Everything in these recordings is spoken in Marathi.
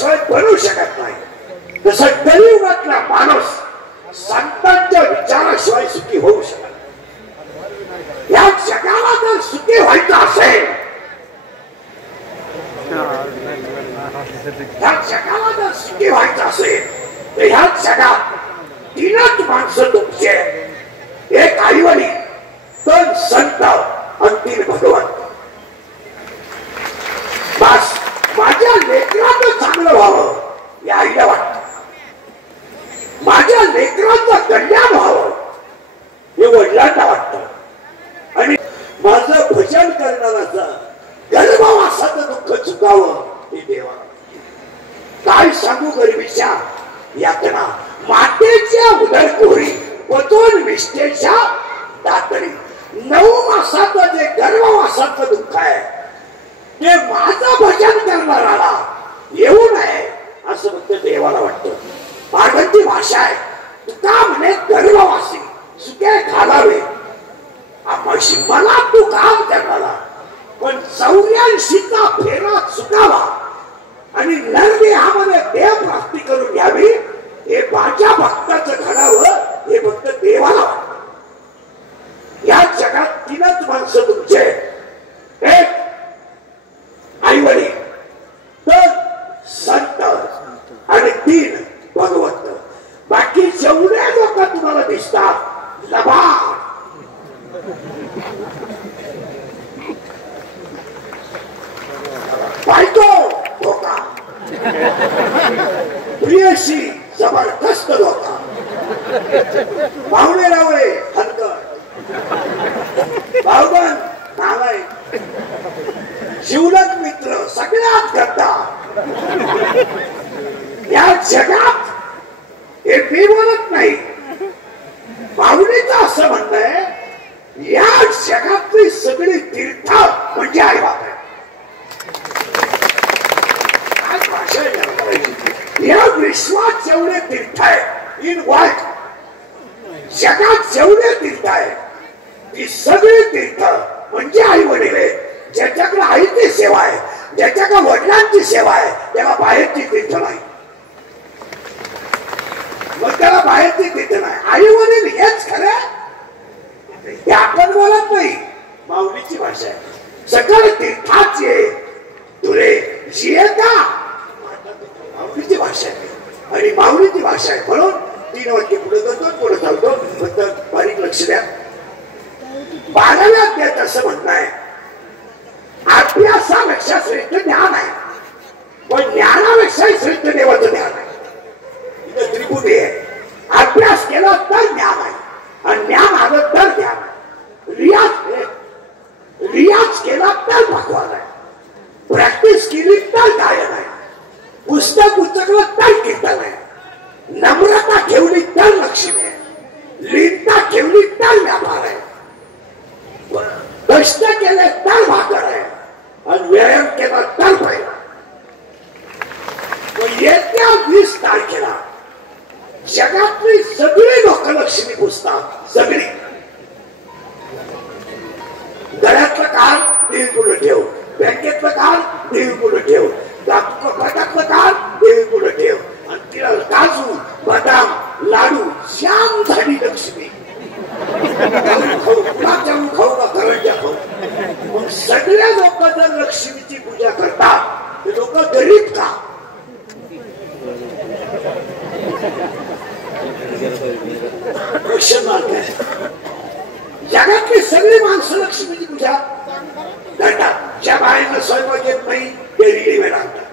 देवाशिवाय बनवू शकत नाही तसं कलियुगातला माणूस संतांच्या विचाराशिवाय सुखी होऊ शकत नाही। या जगाला जर सुखी व्हायचं असेल या जगाला जर सुखी व्हायचं असेल तर ह्या जगात तीनच माणसं तुमचे एक आईवडील दोन संत आणि तीन भगवंत। बस माझ्या लेकराचं चांगलं व्हावं या आईला वाटतं माझ्या लेकराचं कल्याण व्हावं हे वडिलांना वाटतं आणि माझं भजन करणाराचं गर्भवासाचं दुःख चुकावं हे देवा काय सांगू गरिबीच्या यातना मातेच्या उदरकोरी व दोन विष्ठेच्या दातरी 9 मासाचं जे गर्भवासाचं दुःख आहे ते माझं भजन करणाराला येऊ नये असं फक्त देवाला वाटतं। पार्वती भाषा आहे तुका म्हणे गर्भवासी सुके घालावे आम्हाशी मला तू काम करणारा पण 84चा फेरा चुकावा आणि नरदेहामध्ये देह प्राप्ती करून घ्यावी हे माझ्या भक्ताचं घडावं हे फक्त देवाला वाटतं। या जगात तीनच माणसं तुमचे एक आई वडील दोन संत आणि तीन भगवंत। बाकी जेवढे लोक तुम्हाला दिसतात लबाड बायको धोका प्रियशी जबरदस्त धोका पाहुणे रावळे हलकट भावबंद नालाय शिवलक मित्र सगळ्यात करता या जगात हे मी बोलत नाही पाहुणेचं असं म्हणणं आहे या जगातली सगळी तीर्थ म्हणजे आई बाप आहे। या विश्वात जेवढे तीर्थ आहे इन वर्ल्ड जगात जेवढे तीर्थ आहे ती सगळी तीर्थ म्हणजे आई वडील आहे। ज्याच्याकडे आईची सेवा आहे ज्याच्याकडे वडिलांची सेवा आहे त्याला बाहेरची तीर्थ नाही मग त्याला बाहेरची तीर्थ नाही। आई वडील हेच खरं ते आपण बोलत नाही माऊलीची भाषा आहे सकळ तीर्थाचे तुरे जियता माऊलीची भाषा आहे आणि माऊलीची भाषा आहे म्हणून 3 वाक्य पुढे करतो पुढे चालतो फक्त बारीक लक्ष द्या। 12व्या अध्यायात असं म्हणणं आहे अभ्यासापेक्षा श्रेष्ठ ज्ञान आहे पण ज्ञानापेक्षाही श्रेष्ठ देवाचं ज्ञान आहे। इथं त्रिपुटी आहे अभ्यास केला तर ज्ञान आहे आणि ज्ञान आलं तर ज्ञान आहे। रियाज केला तर भगवान आहे प्रॅक्टिस केली तर गायन आहे पुस्तक उचकलं तर कीर्तन आहे नम्रता ठेवली तर लक्ष्मी आहे लीनता ठेवली तर व्यापार आहे कष्ट केले तर भाकर आहे आणि व्यायाम केला तर पहिला। येत्या 20 तारखेला जगातली सगळी लोक लक्ष्मी पुजतात सगळी गळ्यातलं कान देवी पुढे ठेव बँकेतलं कान देवी पुढे ठेव घटातलं कान देवी पुढे ठेव आणि तिला काजू बदाम लाडू श्याम झाली लक्ष्मी गुलाबजामुन खाऊ का करंजा खाऊ। मग सगळ्या लोक जर लक्ष्मीची पूजा करतात ते लोक गरीब का क्वेश्चन मार्क आहे। जगातली सगळी माणसं लक्ष्मीची पूजा करतात ज्या बाहेरनं स्वयंपाक येत नाही ते रेडीमेड आणतात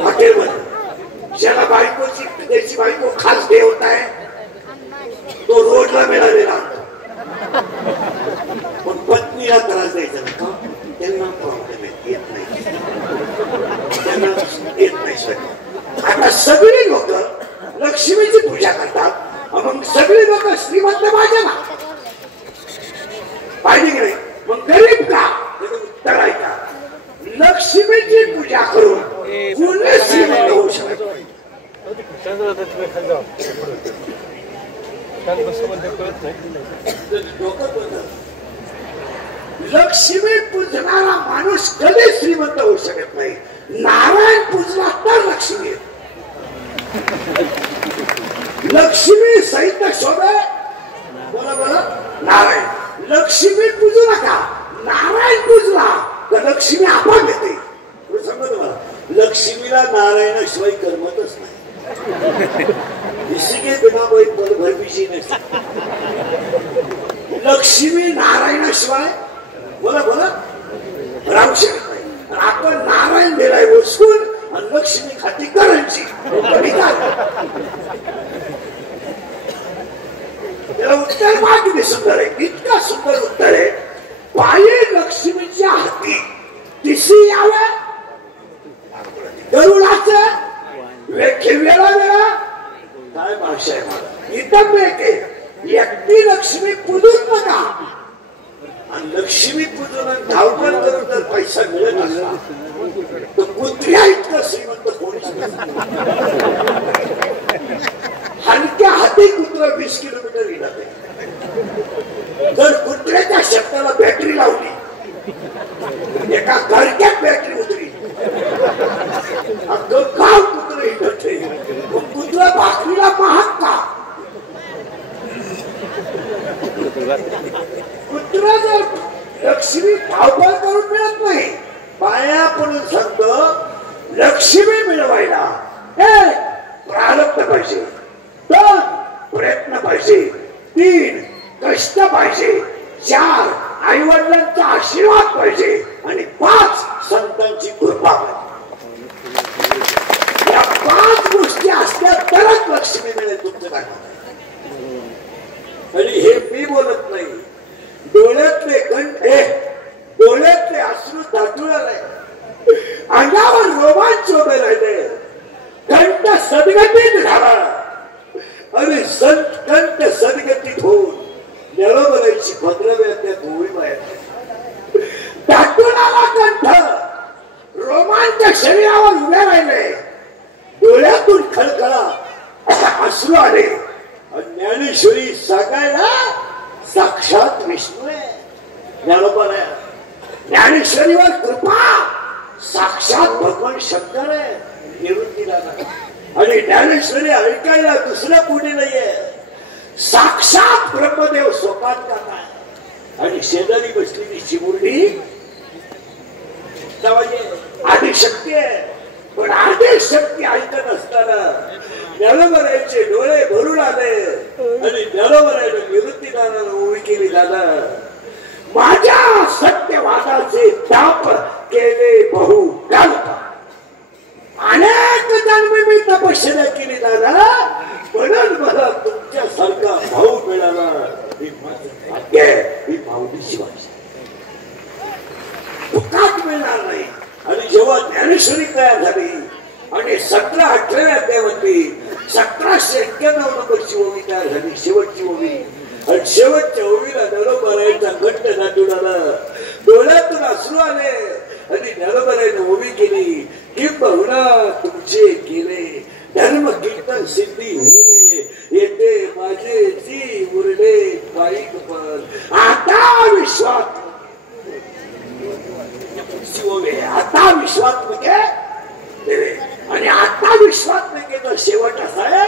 हॉटेलमध्ये ज्याला बायकोची त्याची बायको खास देवता आहे तो रोडला मिळालेला पण पत्नीला त्रास द्यायचा का त्यांना प्रॉब्लेम येत नाही त्यांना येत नाही स्वयंपाक। आता सगळी लोक लक्ष्मीची पूजा करतात मग सगळी लोक श्रीमंत पाहिजे ना पाहिजे की नाही मग गरीब का उत्तर आहे का लक्ष्मीची पूजा करून कोणी श्रीमंत होऊ शकत लक्ष्मी पूजणारा माणूस कधी श्रीमंत होऊ शकत नाही नारायण पूजला तर लक्ष्मी लक्ष्मी सहित शोभे बोला बोला नारायण लक्ष्मी पूजू नका नारायण पूजला तर लक्ष्मी आपण घेते समजा तुम्हाला लक्ष्मीला नारायणाशिवाय करमतच नाही इसी के बिना कोई पल भर भी नहीं लक्ष्मी नारायणाशिवाय बोला बोला राहू शकत नाही आपण नारायण दिलाय उचकून आणि लक्ष्मी खाती करायची त्याला उत्तर किती सुंदर आहे इतका सुंदर उत्तर आहे पाये लक्ष्मीच्या हाती दिशी यावे गरुडाचं वेळा वेळा काय भाषा आहे मला इथं मिळते व्यक्ती लक्ष्मी पूजूच नका आणि लक्ष्मी पूजून धावपळ करून जर पैसा मिळत असला तर कुत्र्या इतकं श्रीमंत कोणीच हलक्या हाती कुत्रा 20 किलोमीटर गेला जर कुत्र्याच्या शब्दाला बॅटरी लावली एका गडक्यात बॅटरी उतरी गाव कुत्र इकडे कुत्रा भाकरीला महाग का कुत्रा जर लक्ष्मी धावपळ करून मिळत नाही पाया पडून सांगतो लक्ष्मी मिळवायला प्रारब्ध पाहिजे 2 प्रयत्न पाहिजे 3 कष्ट पाहिजे 4 आई वडिलांचा आशीर्वाद पाहिजे आणि 5 संतांची कृपा पाहिजे या 5 गोष्टी असल्या तरच लक्ष्मी मिळेल तुमचं काय आणि हे मी बोलत नाही डोळ्यातले कंठे डोळ्यातले अश्रू दाटून आले अंगावर रोमांच उभे राहिले कंठ सदगतीत झाला आणि कंठ सदगतीत होऊन निळवल्याची 15 वेळा त्या गोळी बाहेर दाटून आला कंठ रोमांच शरीरावर उभे राहिले डोळ्यातून खळखळा अश्रू आले ज्ञानेश्वरी सांगायला साक्षात विष्णू आहे ज्ञानोबा ज्ञानेश्वरीवर कृपा साक्षात भगवान शंकर आहे निवृत्तीला आणि ज्ञानेश्वरी ऐकायला दुसरं कोणी नाहीये साक्षात ब्रह्मदेव स्वतः काय आणि शेजारी बसलेली चिमुरडी आदिशक्ती आहे पण आदिशक्ती ऐकत असताना ज्ञानोबरायांचे डोळे भरून आले आणि ज्ञानोबरायांना निवृत्तीदाराला उभी केली दादा माझ्या सत्यवादाचे ताप केले बहु कल्प अनेक जन्मी मी तपश्चर्या केली दादा म्हणून मला तुमच्यासारखा भाऊ मिळाला ही भाऊची भाषा फुकाट मिळणार नाही आणि जेव्हा ज्ञानेश्वरी तयार झाली आणि 17-18 अध्यायामध्ये 1791 नंबरची ओवी तयार झाली शेवटची ओवी आणि शेवटच्या ओवीला ज्ञानोबरायांचा घट्ट नाटून आला डोळ्यातून अश्रू आले आणि ज्ञानोबरायांनी ओवी केली किंबहुना तुमचे केले धर्म कीर्तन सिद्धी हेले येते माझे जी उरले पायी पण आता विश्वात आता विश्वात म्हणजे आणि आता विश्वात म्हणजे शेवट असा आहे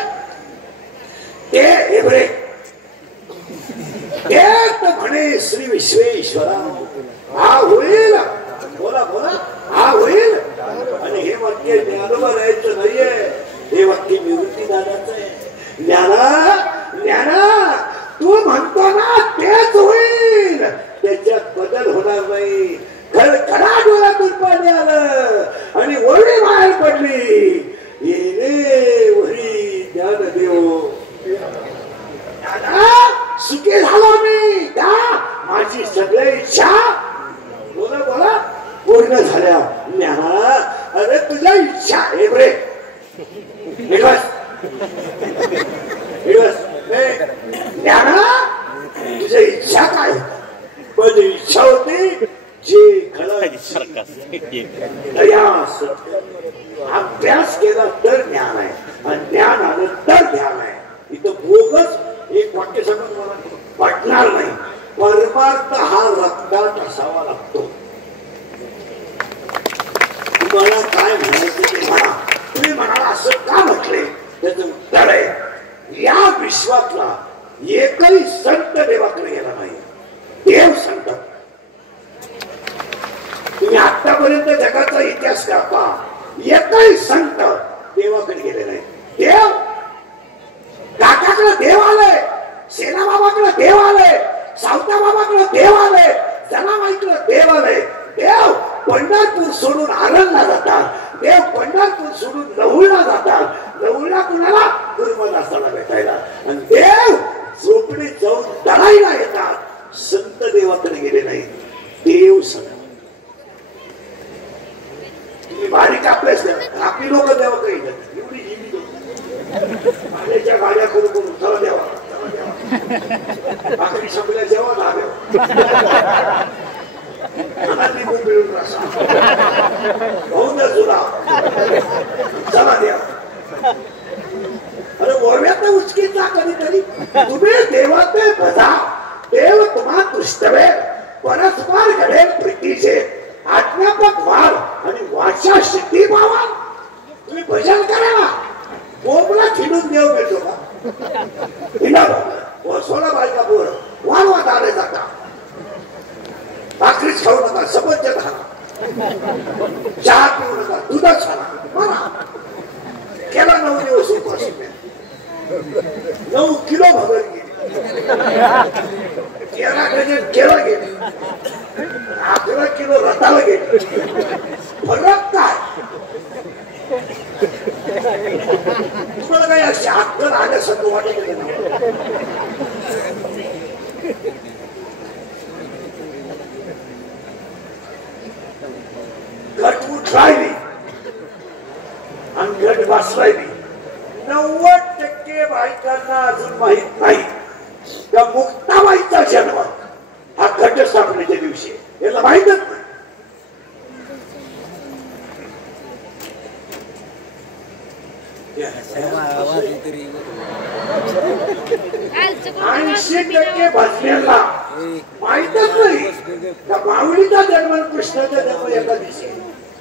ते एवढे म्हणे श्री विश्वेश्वरा हा होईल बोला बोला हा होईल आणि हे वाक्य ज्ञानोबा राहायचं नाहीये हे वाक्य निवृत्ती दादाचं आहे ज्ञाना ज्ञाना तू म्हणतो ना तेच होईल त्याच्यात बदल होणार नाही खडखडा डोळ्यातून पाणी आलं आणि ओळी बाहेर पडली येणे वरी ज्ञान देव सुखी झालो मी का माझी सगळी इच्छा बोला बोला पूर्ण झाल्या ज्ञाना अरे तुझ्या इच्छा हे बरे ज्ञाना तुझ्या इच्छा काय माझी इच्छा होती जे अभ्यास केला तर ज्ञान आहे आणि ज्ञान आलं तर ध्यान आहे इथं बोगस एक वाक्य सांगून मला पटणार नाही परमार्थ हा रक्तात असावा लागतो तुम्हाला काय आतापर्यंत जगाचा इतिहास करता एकही संत देवाकडे गेले नाही. देव काकाकडे देव आले, सेना बाबाकडे देव आले, सावता बाबाकडे देव आले, जनाबाईकडे देव आले. देव पंढरपूर सोडून आरणला जातात, देव पंढरपूर सोडून लहुळला जातात. लहुळला कुणाला? गुरुमदासाला भेटायला. आणि देव झोपडी जाऊन तळायला येतात. संत देवाकडे गेले नाही, देव संत. तुम्ही बारीक आपल्याच देवा, आपली लोक देवाकडे येतात. एवढी हिंदी माझ्याच्या गाड्या करू करू चला देवा, चला देवा, बाकी सगळ्या जेव्हा धाब्या चला द्या. अरे ओरव्यात उचकीचा कधीतरी तुम्ही देवाचे भजा, देव तुम्हा दृष्टवे परस्पर घडेल प्रीतीचे आज्ञापक व्हाल आणि वाचा सिद्धी पावाल. तुम्ही भजन करा ना, बोबला खिडून देव मिळतो का? सोळा बायका पोर वाढवत आले जाता. भाकरीच खाऊ नका, सफरचंद खा, चहा पिऊ नका, दूधच खा मला. केला 9 दिवस उपवास, 9 किलो भगर गेली, 13 डझन केळं गेली, 11 किलो रताळ गेली. फरक काय? तुम्हाला काही अशी अक्कल आल्यासारखं वाटत घट उठवायली आणि घट बसवायली. 90% बायकांना अजून माहित नाही का मुक्ताबाईचा जन्म हा घट स्थापनेच्या दिवशी. याला माहितच नाही. ऐंशी टक्के भजनेला माहितच नाही का माऊलीचा जन्म कृष्णाचा जन्म एका दिवशी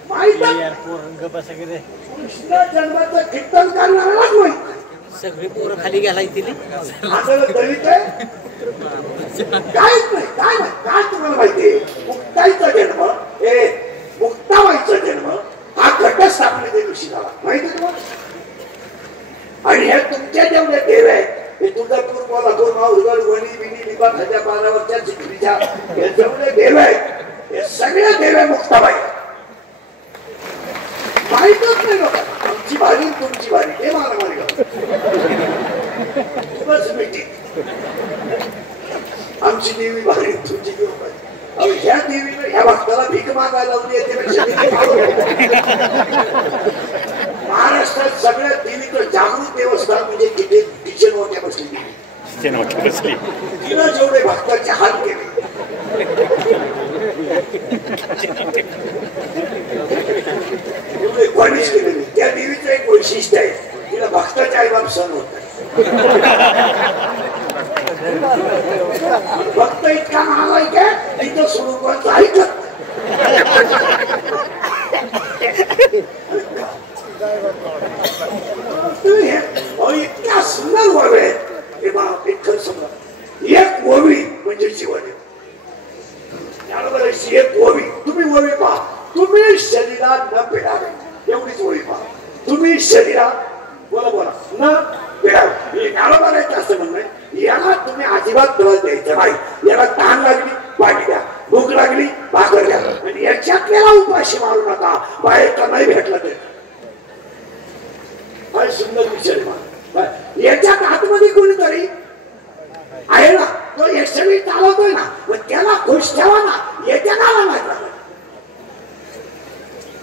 माहितच. कृष्ण जन्माचं कीर्तन करणाराच माहित. सगळी पोरं खाली गेला दिली आपल्याला दलित आहे काहीच नाही. काय नाही, काय तुम्हाला माहितीये? मुक्ताईचा जन्म, मुक्ताबाईचा जन्म हा घटस्थापनेच्या दिवशी झाला. माहिती तुम्हाला? आणि हे तुमच्या जेवढे देव आहेत, हे तुळजापूर, कोल्हापूर, माहूरगड, वणी, बिनी, लिंबा, खजा, पारावरच्या, चिखलीच्या हे जेवढे देव आहेत, हे सगळे देव आहे मुक्ताबाई. माहितच नाही लोक. आमची भारी, तुमची भारी, हे मारामारी बस मीटिंग. आमची देवी भारी, तुमची देव भारी. ह्या देवीला ह्या भक्ताला भीक मागायला लावली महाराष्ट्रात सगळ्या देवीचं जागृत देवस्थान म्हणजे किचन वॉटर बसली. तिला जेवढे भक्ताचे हाल केले एवढे गणेश केलेले. त्या देवीचं एक वैशिष्ट्य आहे, तिला भक्ताचे आईबाप सण होत नाही. भक्त इतका नालायक आहे, तिथं स्वरूपाचं ऐकत इतक्या सुंदर ववे एक ओवी म्हणजे जीवन आहे. एक ओवी तुम्ही ओवी पहा. तुम्ही शरीरात न पिडावे एवढीच ओवी पहा. तुम्ही शरीरात बोला बोला न पिडावे. ज्ञानोबाचं असं म्हणणं आहे, याला तुम्ही अजिबात त्रास द्यायचा नाही. याला तहान लागली पाणी द्या, भूक लागली भाकर द्या, आणि याच्यातल्याला उपाशी मारू नका. बाहेर का नाही भेटलं ते काय सुंदर विचार. याच्यात आतमध्ये कोणीतरी आहे ना, तो यशवी चालवतोय ना, मग त्याला खुश ठेवा ना. याच्या नाला नाही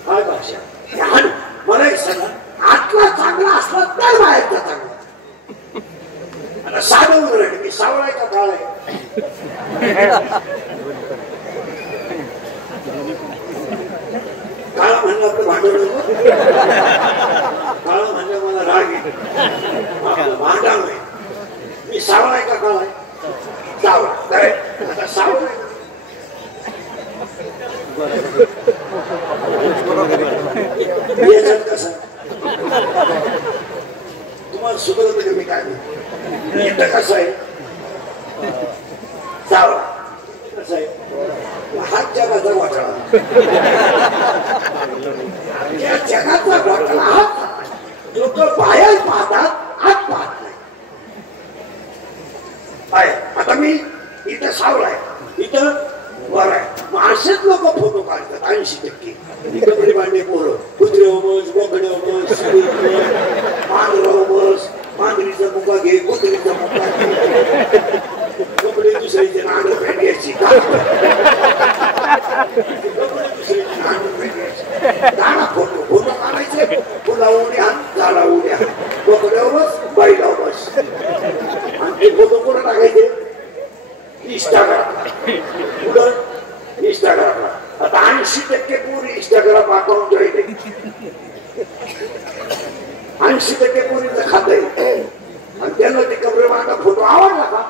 काय भाषा. मला एक सांगा, आतला चांगला असला तर बाहेरचा चांगला. आता साधं उदाहरण, मी सावळाय का काळ आहे? काळा म्हणलं आपलं भांडवल, काळा म्हणलं मला राग येतो, भांडण नाही. मी सावळाय का काळ आहे? सावळा. आता सावळा कसं तुम्हाला सुधरत मी काय इथं कसं आहे? सावळा कसं आहे? हातच्या जगाचा घोटाळा या जगाचा घोटाळा हाच लोक बाहेर पाहतात आत पाहत नाही आता मी इथं सावलाय इथं वर आहे असेच लोक फोटो काढतात 80% कपडे भांडे पोरं कुत्रे बस बोकडे बस मांजर बस मांजरीचा मुका घे कुत्रीचा मुका घे कपडे दुसरीचे नांगर फेडायची फोटो फोटो काढायचे फुला उड्या झाडा उड्या बोकड्यावर बस बाईला बस आणि ते फोटो कुठं टाकायचे इंस्टाग्राम इंस्टाग्रामला आता 80% पूर्ण इंस्टाग्राम अकाउंट आहे 80% पूर्वीचं खात आहे आणि त्यांना ते कपडे मागा फोटो आवडला का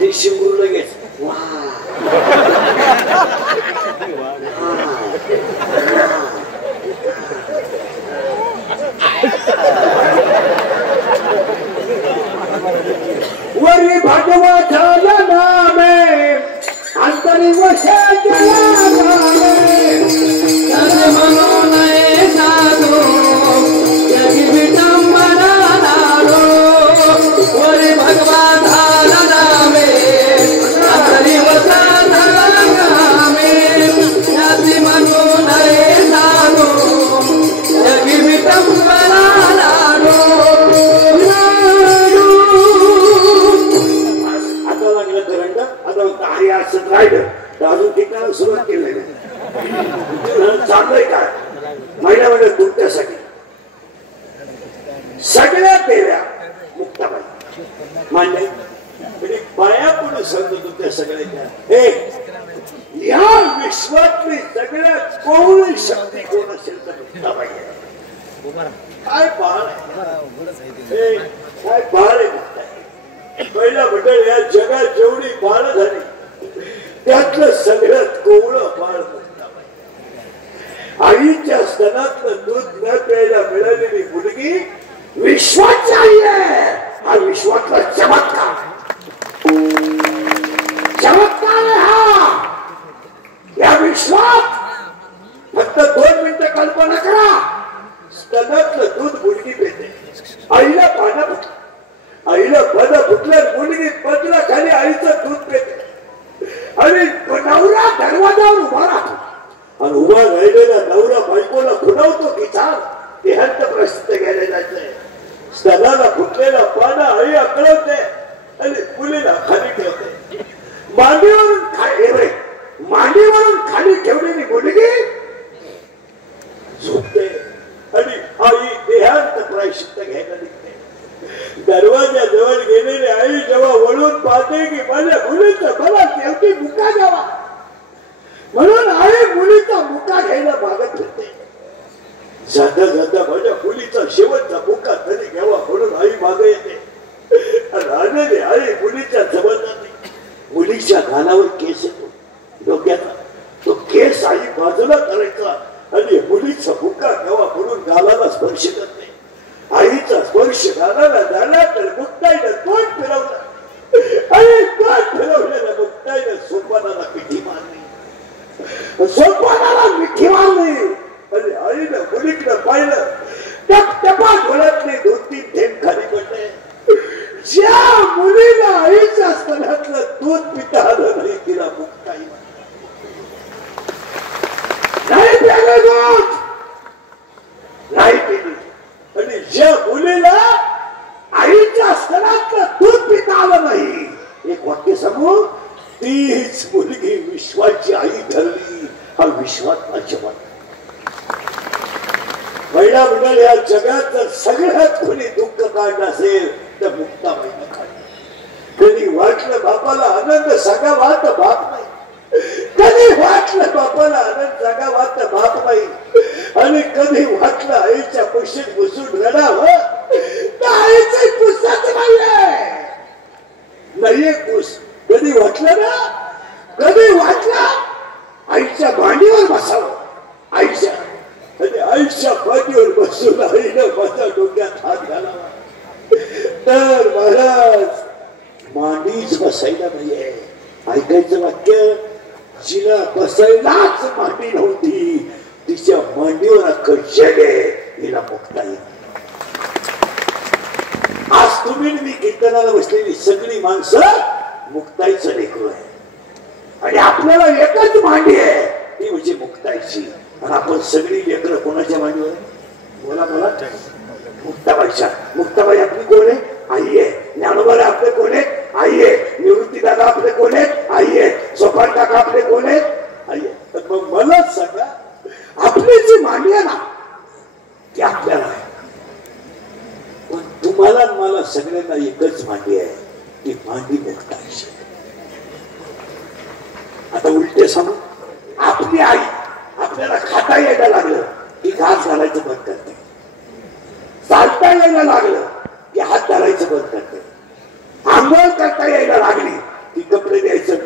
ते शिंगूर लगेच वरी भगवताला नामे अंतरी वशा केला नामे तन म्हणून साधो यही विडंबना नारो वरी भगवताला नामे अंतरी वशा नामे यही म्हणून साधो यही विडंबना नारो अजून ठिकाण सुरुवात केली चाललंय काय महिला म्हणजे तुमच्यासाठी सगळ्या देव्या मुक्ताबाई मांडले म्हणजे पाया पुढे समजू तुमच्या सगळ्याच्या हे या विश्वातली सगळ्यात कोण शक्ती कोण असेल तर मुक्ताबाई आहे काय बाळ आहे काय बाळ आहे मुक्ताबाई पहिला मंडळ या जगात जेवढी बाळ झाली त्यातलं सगळ्यात कोवळं बाळ मुक्ताबाई आईच्या स्तनातलं दूध न प्यायला मिळालेली मुलगी विश्वाची आई आहे हा विश्वातला चमत्कार चमत्कार आहे हा या विश्वात फक्त 2 मिनिटं कल्पना करा स्तनातलं दूध मुलगी पिते आईला पानं फुटलं आईला पानं फुटलं मुलगी पदरा खाली आईचं दूध पिते आणि नवरा दरवाजावर उभा राहतो आणि उभा राहिलेला नवरा बायकोला खुणवतो की छान ते हंत प्रसिद्ध गेले जायचंय स्तनाला फुटलेला पाना आई अकळवते आणि मुलीला खाली ठेवते मांडीवरून खाली ठेवलेली मुलगी झोपते आणि आई देहांत प्रायश्चित्त घ्यायला निघते दरवाजा जवळ गेलेली आई जेव्हा वळून पाहते की माझ्या मुलीचा मला शेवटी मुका द्यावा म्हणून आई मुलीचा मुका घ्यायला मागत होते जाता जाता माझ्या मुलीचा शेवटचा मुका तरी घ्यावा म्हणून आई मागे येते राहिलेली आई मुलीच्या जवळ जाते मुलीच्या कानावर केस येतो डोक्याचा तो केस आई बाजूला करायचा आणि मुलीचा मुका घ्यावा म्हणून गालाला स्पर्श करते आईचा स्पर्श गालाला झाला तर मुक्ताईनं तोंड फिरवलं आणि तोंड फिरवलेलं मुक्ताईनं सोपानाला मिठी मारली सोपानाला मिठी मारली आणि आईनं मुलीकडं पाहिलं टपटपा डोळ्यातले 2-3 थेंब खाली पडले ज्या मुलीला आईच्या स्तनातलं दूध पिता आलं नाही तिला मुक्ताई नाही प्याले दूध नाही पिली आणि ज्या मुलीला आईच्या स्तनातलं दूध पिता आलं नाही एक वाक्य सांगू तीच मुलगी विश्वाची आई ठरली हा विश्वातला चमत्कार महिला मंडळ या जगात जर सगळ्यात कोणी दुःख काढलं असेल तर मुक्ताबाईनं काढलं कधी वाटलं बापाला आनंद सांगावा तर बाप नाही कधी वाटलं बापाला आनंद सांगावा तर बाप नाही आणि कधी वाटलं आईच्या कुशीत घुसून रडावं तर आईचे कुसच नाहीये कुस कधी वाटलं ना कधी वाटलं आईच्या मांडीवर बसावं. आईच्या मांडीवर बसून आईनं माझ्या डोक्यात हात घालावा. तर महाराज मांडीच बसायला नाहीये. ऐकायचं वाक्य, जिला बसायलाच मांडी नव्हती तिच्या मांडीवर अख्खं जग आहे, हिला मुक्ताई. आज तुम्ही मी कीर्तनाला बसलेली सगळी माणसं मुक्ताईचं लेकरू आहे. आणि आपल्याला एकच मांडी आहे, ती म्हणजे मुक्ताईची. आणि आपण सगळी लेकरं कोणाच्या मांडीवर? बोला बोला. मुक्ताबाईच्या. मुक्ताबाई आपली कोण आहे? आई आहे. ज्ञानोबा आपले कोण आहे? आई आहे. निवृत्ती दादा आपले कोण आहेत? आई आहे. सोपान काका आपले कोण आहेत? आई आहे. तर मग मलाच सांगा, आपली जी मांडी आहे ना ती आपल्याला आहे. पण तुम्हाला मला सगळ्यांना एकच मांडी आहे, ती मांडी मुक्ताईची. आता उलटे सांगू, आपली आई आपल्याला खाता यायला लागलं की घास घालायचं बंद करते. चालता यायला लागलं की हात धरायचं बंद करते. आंघोळ करता यायला लागली की कपडे द्यायचं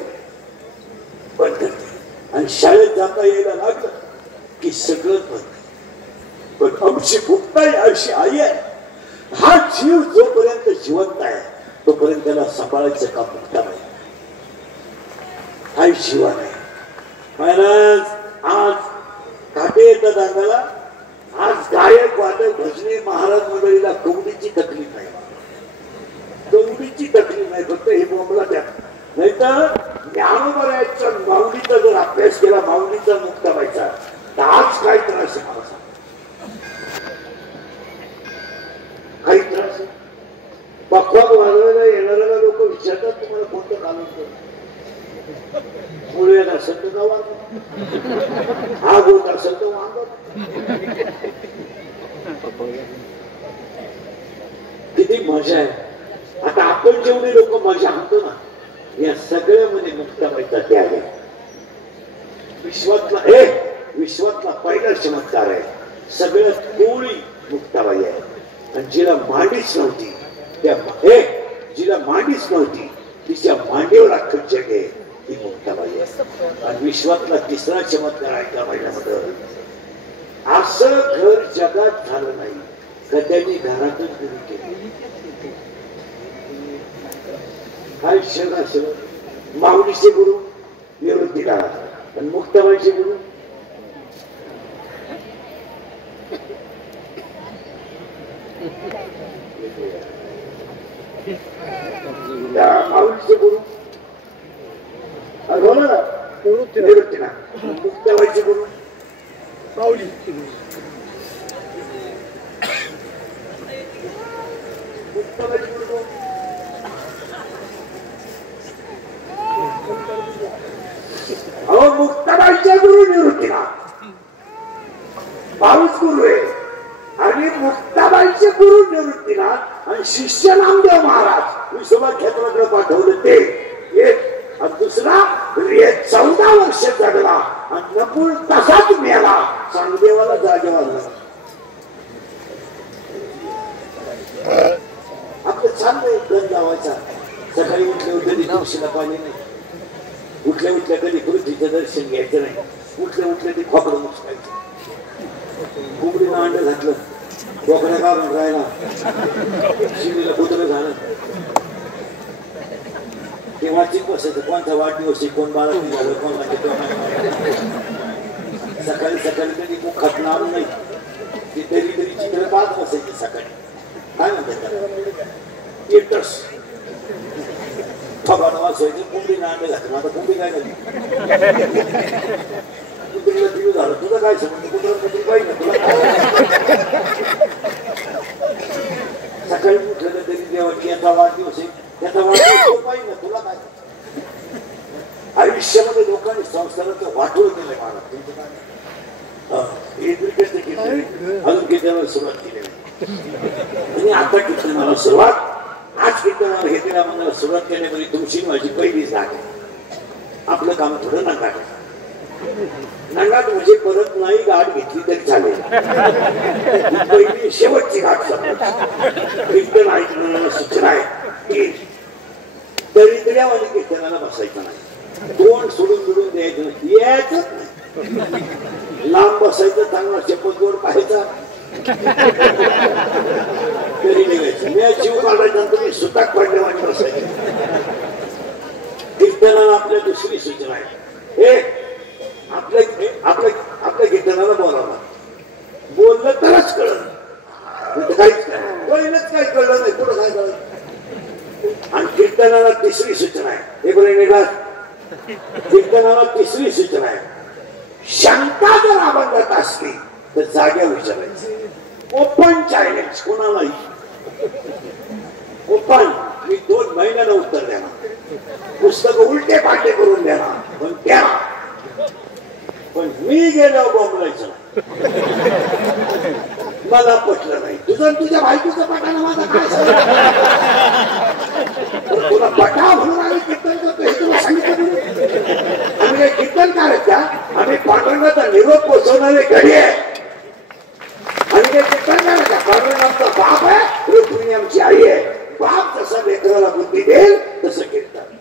बंद करते. आणि शाळेत जाता यायला लागलं की सगळं बंद. पण आमची मुक्ताई अशी आई आहे, हा जीव जोपर्यंत जिवंत आहे तोपर्यंत त्याला सांभाळायचं का मुक्ताबाई. हा जीवन आहे. महाराज आज काटे येतात अंगाला. आज गायक वादक भजने महाराज मंडळीला कवडीची तकलीफ नाही. कवडीची तकलीफ नाही, फक्त हे बोंबला द्या. नाही तर ज्ञानोबराच्या माऊलीचा जर अभ्यास केला, माऊलीचा मुक्ताबाईचा, तर आज काय त्रास आहे मला सांग. काही त्रास आहे? पक्वाद वाजवायला येणाऱ्याला लोक विचारतात तुम्हाला कोणतं कालून करू. मुळे असेल तर जाऊ, आग होत असेल तर वांग. किती मजा आहे. आता आपण जेवढे लोक मजा आणतो ना, या सगळ्यामध्ये मुक्ताबाईचा त्याग आहे. विश्वातला पहिला चमत्कार आहे. सगळ्यात कोळी मुक्ताबाई आहे. आणि जिला मांडीच नव्हती, जिला मांडीच नव्हती तिच्या मांडीवर अख्खं जग आहे, ती मुक्ताबाई आहे. आणि विश्वातला तिसरा चमत्कार आहे का महिन्यामध्ये, असं घर जगात झालं नाही का त्यांनी घरातच गुरु केली. काय शोध. माऊलीचे गुरु निवृत्ती दादा आणि मुक्ताबाईचे गुरु माऊलीचे गुरु बोला ना, निवृत्ती ना. मुक्ताबाईचे गुरु माऊली. मुक्ताबाईचे गुरु मुक्ताबाईच्या गुरु निवृत्तीला माऊलीच गुरु आहे. आणि मुक्ताबाईचे गुरु निवृत्तीला आणि शिष्य नामदेव महाराज विश्वभर क्षेत्राकडे पाठवलं ते एक. आणि दुसरा 14 वर्ष जगला आणि नकुल तसाच मेला. चांगदेवाला जागेवा झाला. आपलं चाललंय गण लावायचा. सकाळी उठल्या उठल्या दिवशीला पाणी नाही, उठल्या उठल्या कधी पृथ्वीचं दर्शन घ्यायचं नाही, उठल्या उठल्या ते खोकडं मुसकायचं. कोंबडीनं अंड घातलं, बोकड्या काढून राहिला, शिडीला कुत्रं झालं. तेव्हा चिक बसायचं कोणता वाढदिवस, कोण बाळा झालं, कोण सकाळी सकाळी कधी मुखात नाव नाही, ती तरी तरी चित्र पाहत बसायची सकाळी. काय म्हणतात एकटच फबानं वाचवायचं. कोंबडीनं अंड घातलं. आता कोंबडी काय झाली, कुत्रीला पिऊ झालं. तुझं काय समजतं, कुत्रा कुत्री पाहिजे तुला. सकाळी उठलं तरी देवाची याचा वाढदिवस आहे, त्याचा वाढदिवस पाहिजे तुला काय. आयुष्यामध्ये लोकांनी संस्काराचं वाटोळ केलंय महाराज. तुमचं काय अजून कीर्तनाला सुरुवात केली आणि आता कीर्तनाला सुरुवात. आज कीर्तनाला हे तिला मला सुरुवात केल्यामुळे तुमची माझी पहिलीच गाठ आहे. आपलं काम थोडं नंगाट आहे. नंगाट म्हणजे परत नाही गाठ घेतली तरी चालेल. पहिली शेवटची गाठ कीर्तन ऐकणाऱ्याला सूचना आहे की दरिद्र्यावानी कीर्तनाला बसायचं नाही. तोंड सोडून सोडून द्यायचं यायचंच नाही. लांब बसायचं, चांगला चप्पल पाहायचा तरी निघायचं. मी जीव काढायचा तुम्ही सुताक पडल्यावानी बसायचे. कीर्तनाला आपल्या दुसरी सूचना आहे, हे आपल्या कीर्तनाला बोलावं. बोललं तरच कळलं, काहीच पहिलंच काही कळलं नाही, पुढं काय कळलं. आणि कीर्तनाला तिसरी सूचना आहे, हे बोले निघा. कीर्तनाला तिसरी सूचना आहे, शंका जर अभंगात असली तर जाग्या विचारायची. ओपन चॅलेंज कोणालाही, ओपन. मी 2 महिन्याला उत्तर देणार, पुस्तक उलटे पालटे करून देणार, पण मी गेलो बोंबलायचं मला पटलं नाही. तुझं तुझ्या बायकोचं पटाना माझा काय तुला पटा म्हणून आम्ही कीर्तन करतो हे तुला सांगितलं. आम्ही काही कीर्तन करत का, आम्ही पांडुरंगाचा निरोप पोचवणारे घडी आहे. आम्ही काही कीर्तन करत का, पांडुरंगाचा बाप आहे, रुक्मिणी आमची आई आहे. बाप जसा लेकराला बुद्धी देईल तसं कीर्तन.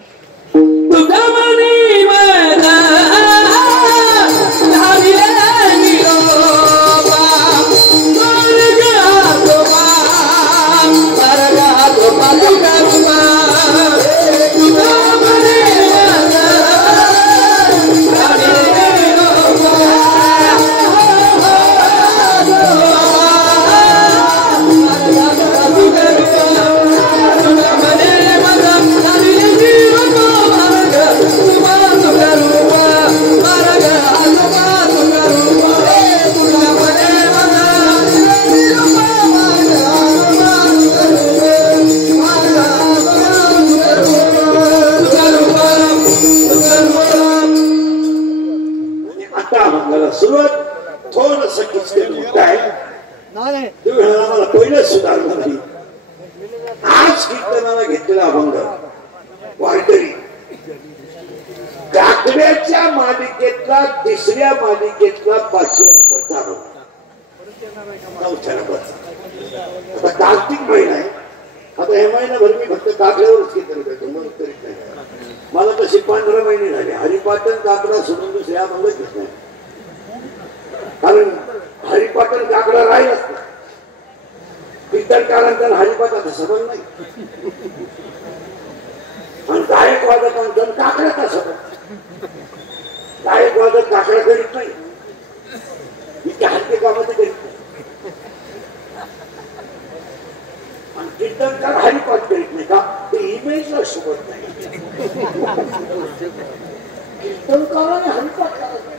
सुरुवात थोडस किचकट मोठं आहे, मला पहिलं सुधारणा नाही. आज कीर्तनाला घेतलेला अभंग वारकरी काकड्याच्या मालिकेतला तिसऱ्या मालिकेतला 5व्या नंबरचा अभंग, 9व्या नंबरचा. आता कार्तिक महिना आहे, आता हे महिनाभर मी फक्त काकड्यावरच कीर्तन करतो, म्हणून करीत नाही. मला तशी 15 महिने झाले हरिपाटन काकडा सोडून दुसऱ्या अभंगच घेत नाही. कारण हरिपाटन काकडा राहील असत, कीर्तनकारांचा हरिपाठाचा संबंध नाही. आणि गायक वादकांचा काकड्याचा संबंध. गायक वादक काकडा करीत नाही, इतक्या हलके कामाचं करीत नाही. आणि कीर्तनकार हरिपाठ करीत नाही का, ते इमेजला शोभत नाही. कीर्तनकाराने हरिपाठ करायचं,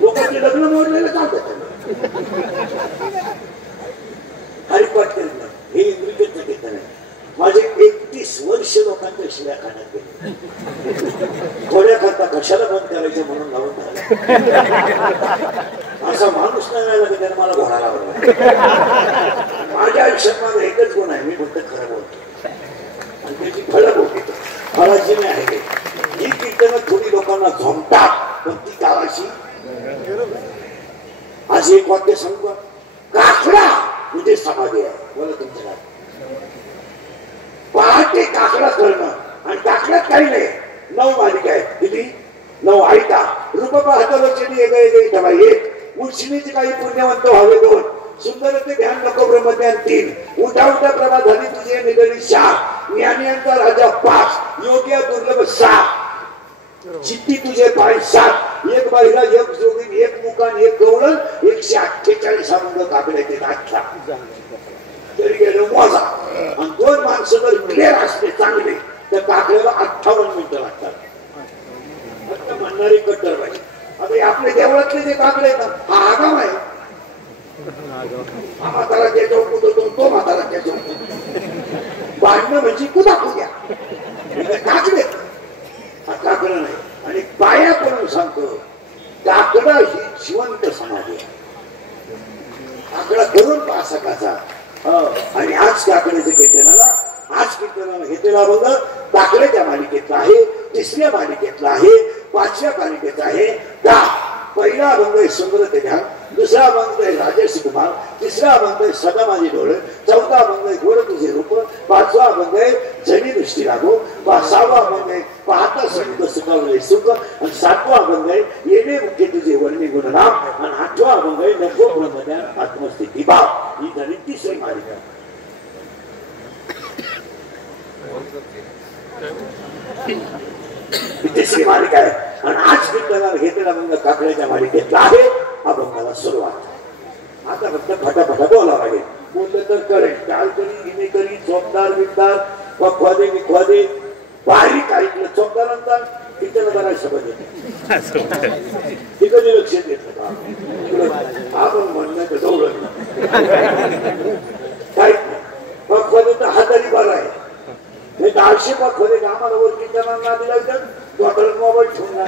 लोकांचे लग्न मोडलेलं चालतात. हरिपाठ करीत नाही, हे इंग्रजीचं कीर्तन आहे. माझे 31 वर्ष लोकांच्या शिव्या खाण्यात गेले. थोड्या करता कशाला बंद करायचं म्हणून लावून असा माणूस नाही राहिला की त्याने मला घोडा लावला. माझ्या आयुष्यात माझा एकच गुण आहे, मी फक्त खरं बोलतो आणि त्याची फळं बोलतो. फळाची नाही आहे ही कीर्तनं थोडी लोकांना झोमतात, पण ती गावाशी. आज एक वाक्य सांगू, काकडा म्हणजे समाधी आहे. बोला तुमच्या पहाटे काकडा करणं, आणि काकड्यात काही नाही. 9 मालिका आहेत, किती 9 आयता रूप पाहता लक्षणी वेगळे ठेवा. 1 उर्शिनीचे काही पुण्यवंत व्हावे. 2 सुंदर ते ध्यान नको ब्रह्मज्ञान. 3 उठा उठा प्रभा झाली तुझे निगडी. 4 ज्ञानियांचा राजा. 5 योग्य दुर्लभ. 6 चित्ती तुझे पाय. 7 एक बाईला, एक जोगीन, एक मुकान, एक गवळण. 148 अभंग काकड्याचे नाटका तरी गेलो मोजा. आणि 2 माणसं जर क्लिअर असले चांगले तर काकड्याला 58 मिनिटं लागतात. फक्त म्हणणारी कट्टर पाहिजे. आता आपले देवळातले जे काकडे आहेत ना, हा आगाम आहे. हा म्हातारा त्याच्यावर कुदतो, तो म्हातारा त्याच्यावर कुदतो. भांडणं म्हणजे कुदा कुद्या काकडे, हा काकडं नाही. आणि पाया पडून सांगतो, काकडा ही जिवंत समाधी आहे. काकडा करून पहा सकाळचा. आणि आज काकड्याचं कीर्तनाला, आज कीर्तनाला घेतलेला अभंग काकड्याच्या मालिकेतला आहे, 3ऱ्या मालिकेतला आहे, 5व्या मालिकेचा आहे. का पहिला अभंग आहे सुंदर ते ध्यान, 2रा अभंग आहे राजर्षी कुमार, 3रा अभंग आहे सदा माझी डोळे, 4था अभंग आहे गोड तुझे रूप, 5वा अभंग आहे जणी दृष्टी लागो. 6वा अभंग आहे पाहता समुद्र सुखावले सुख. आणि 7वा अभंग आहे येणे मुख्य तुझे वर्णी गुणनाम. आणि 8वा अभंग आहे नको ब्रह्मज्ञान आत्मस्थिती भाव. ही झाली 3री मालिका. तिसरी मालिका आहे. आणि आज कीर्तनाला घेतलेला अभंग काकड्याच्या मालिकेतला आहे. अभंगाला सुरुवात. आता फक्त फटाफटा बोलावं लागेल. बोललं तर करेल काय करी हिने करी चोपदार बिकदार पखवादे बिखवादे बारीक ऐकलं चोपदारांचा तिथं जरा शब्द येते. ती कधी लक्ष घेतलं का आपण म्हणणं तर दौडलं काहीच नाही. पखवादे तर हातारी बरा आहे. नाही तर 800 पखवादे आम्हाला वर कीर्तनांना दिला तर डॉक्टर मोबाईल ठेवून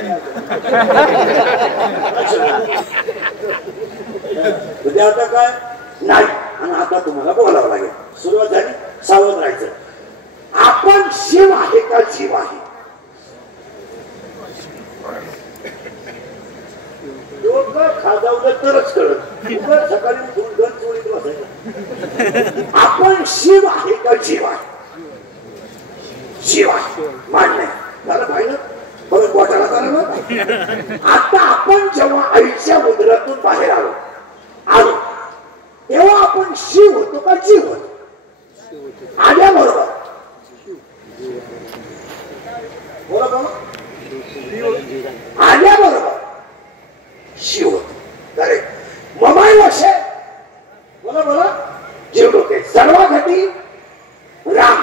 आता काय नाही. आणि आता तुम्हाला बोलावं लागेल. सुरुवात झाली. सावध राहायचं. आपण शिव आहे का जीव आहे. डोकं खाजावलं तरच कळत. सकाळी उठून घर चोळीत बसायचं. आपण शिव आहे का जीव आहे. शिव आहे मान्य झालं पाहिलं. परत बोटाला करावं. आता आपण जेव्हा आईच्या उदरातून बाहेर आलो तेव्हा आपण शिव होतो का जीव होतो. आल्याबरोबर बोला बोला आल्याबरोबर शिव होतो. करेक्ट. मोबाईल असे बोला बोला जीव होते. सर्वाघटी राम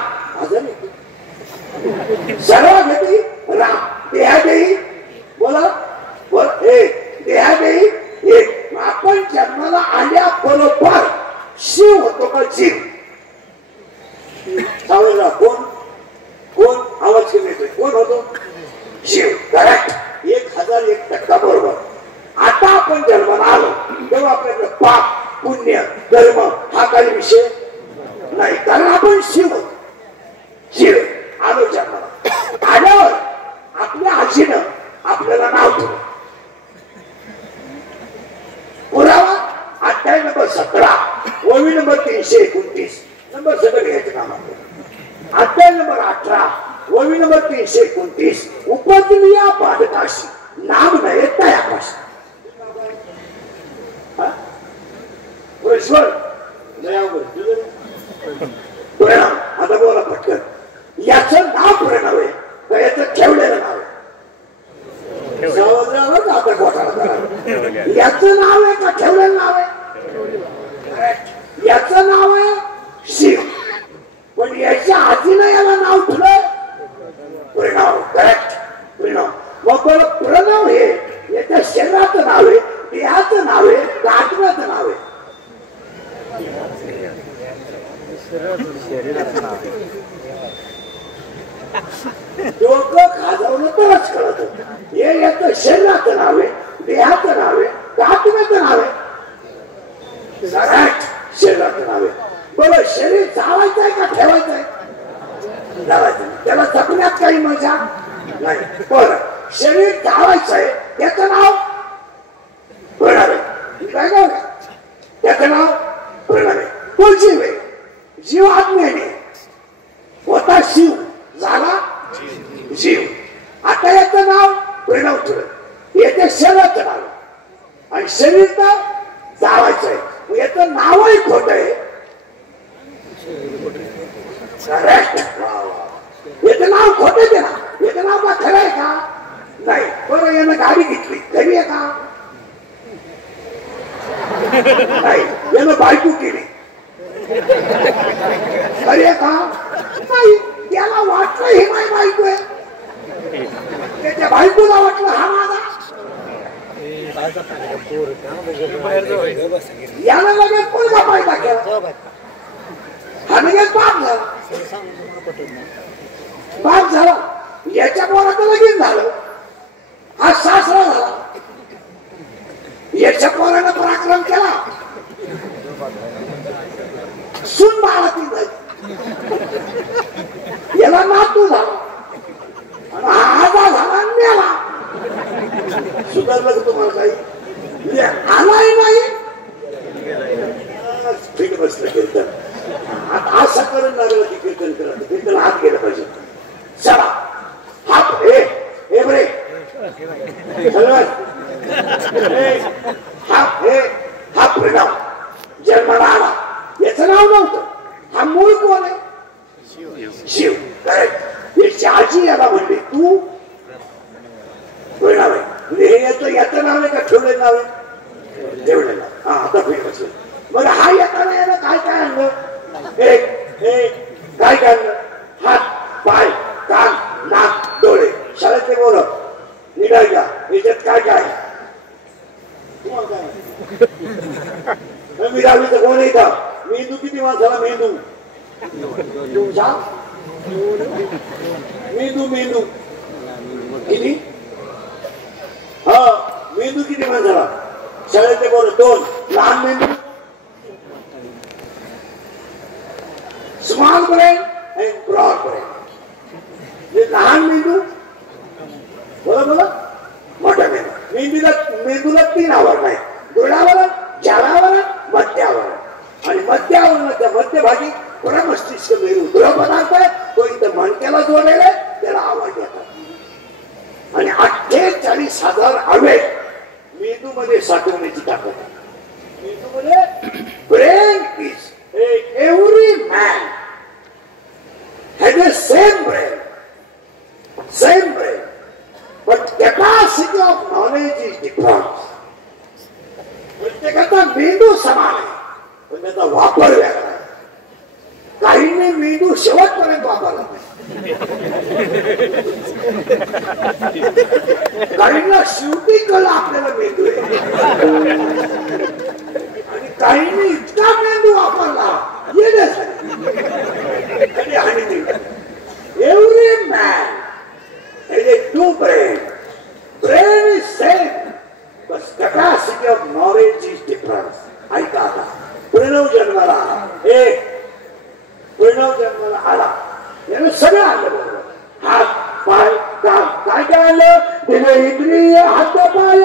सर्वाघटी राम. देहादेही बोला बोला हे देहादेही एक. आपण जन्माला आल्या बरोबर शिव होतो का जीव. सावळला कोण कोण आवाज कमी येतोय. कोण होतो शिव. करेक्ट. 1001% बरोबर. आता आपण जन्माला आलो तेव्हा आपल्याकडे पाप पुण्य धर्म हा काही विषय नाही. कारण आपण शिव होतो. शिव आलो जन्माला. आल्यावर आपल्या आजीनं आपल्याला नाव दिलं. पुरावा अध्याय नंबर 17 ओवी नंबर 329 नंबर सगळं घ्यायचं काम आपलं. अध्याय नंबर 18 ओवी नंबर 329 उपदिलिया बाधकाशी नाम नये तयापाशी. पुरेश्वर प्रणव. आता बोला पटकन. याचं नाव प्रणव आहे का याचं ठेवलेलं नाव आहे. आता घोटाळा करा. याचं नाव आहे का ठेवलेलं नाव आहे. याचं नाव आहे शिव. पण याच्या आजीनं याला नाव ठेवलं प्रणव. करेक्ट. प्रणव. मग बोला प्रणव हे याच्या शरीराचं नाव आहे देहाचं नाव आहे का आत्म्याचं नाव आहे. डोकं खाजवलं तरच कळत. हे याचं शरीराचं नाव आहे देहाचं नाव आहे का आत्म्याचं नाव आहे. शरीराचं नाव आहे. बरं शरीर जावायचं आहे का ठेवायचं आहे. जावायचं. त्याला जपण्यात काही मजा नाही. बरं शरीर जावायचं आहे त्याचं नाव प्रणव आहे. काय का त्याचं नाव प्रणव आहे. तो जीव आहे. जीव आत्म्याने होता शिव झाला जीव. आता याचं नाव प्रणव ठेवलं. याच्या शरीराचं नाव आणि शरीर तर जावायचं आहे. याचं नावही खोट आहे. याचं नाव खोट आहे ना. याचं नाव का खरं आहे का नाही. बरं यानं गाडी घेतली खरी आहे का नाही. यानं बायको केली खरी आहे का नाही. त्याला वाटलं हे माझी बायको आहे. त्याच्या बायकोला वाटलं हा माझा. यानं लगेच मुलगा पैदा केला. हा लगेच बाप झाला. बाप झाला. याच्या पोराचं लगीन झालं. हा सासरा झाला. याच्या पोरानं पराक्रम केला. सून बाळाती झाली. याला नातू झाला. आजा झाला मेला. सुधारलं का तुम्हाला काही आलाही नाही. ठीक बसलं आता असं करून लागलं की कीर्तन करत कीर्तन हात गेलं पाहिजे चला हात हे बरे हा प्रणव जन्माला आला याचं नाव नव्हतं हा मूळ कोण आहे शिव करेक्ट याची आजी याला म्हणली तू प्रणव आहे म्हणजे हे याचं नाव आहे का ठेवलेलं नाव आहे ठेवलेलं हा आता फिट बसलं मग हा येताना याला काय काय आणलं काय काय आणलं हात पाय कान नाक डोळे शाळेतले बोल निघायच्या याच्यात काय काय विरावीचं कोण आहे मेंदू किती माणसाला मेंदू मेंदू मेंदू किती हा मेंदू किती माणसाला शाळेतले बोल 2 लहान मेंदू small brain and broad brain लहान मेंदू बोला बोला मोठा मेंदू मेंदूला 3 आवरण आहे गुणावरण चारावरण मध्यावरण आणि मध्यावरणाच्या मध्यभागी पुढे मस्तिष्क मेरू गृह पदार्थ आहे तो इथं मणक्याला जोडलेला आहे त्याला आवाज येतात आणि 48,000 आवेग मेंदू मध्ये साठवण्याची ताकद आहे मेंदू मध्ये brain is every man has a same brain but capacity of knowledge is different. प्रत्येकाचा मेंदू समान आहे पण त्याचा वापर वेगळा आहे काहींनी मेंदू शेवटपर्यंत वापरला काहींना शेवटी कळलं आपल्याला मेंदू आणि काहींनी इतका मेंदू वापरला every man two brain is same but capacity of knowledge is different ऐका आता प्रणव जन्माला आला याने सगळं आलं बरोबर हात पाय कान काय काय आलं दिले इंद्रिय हात पाय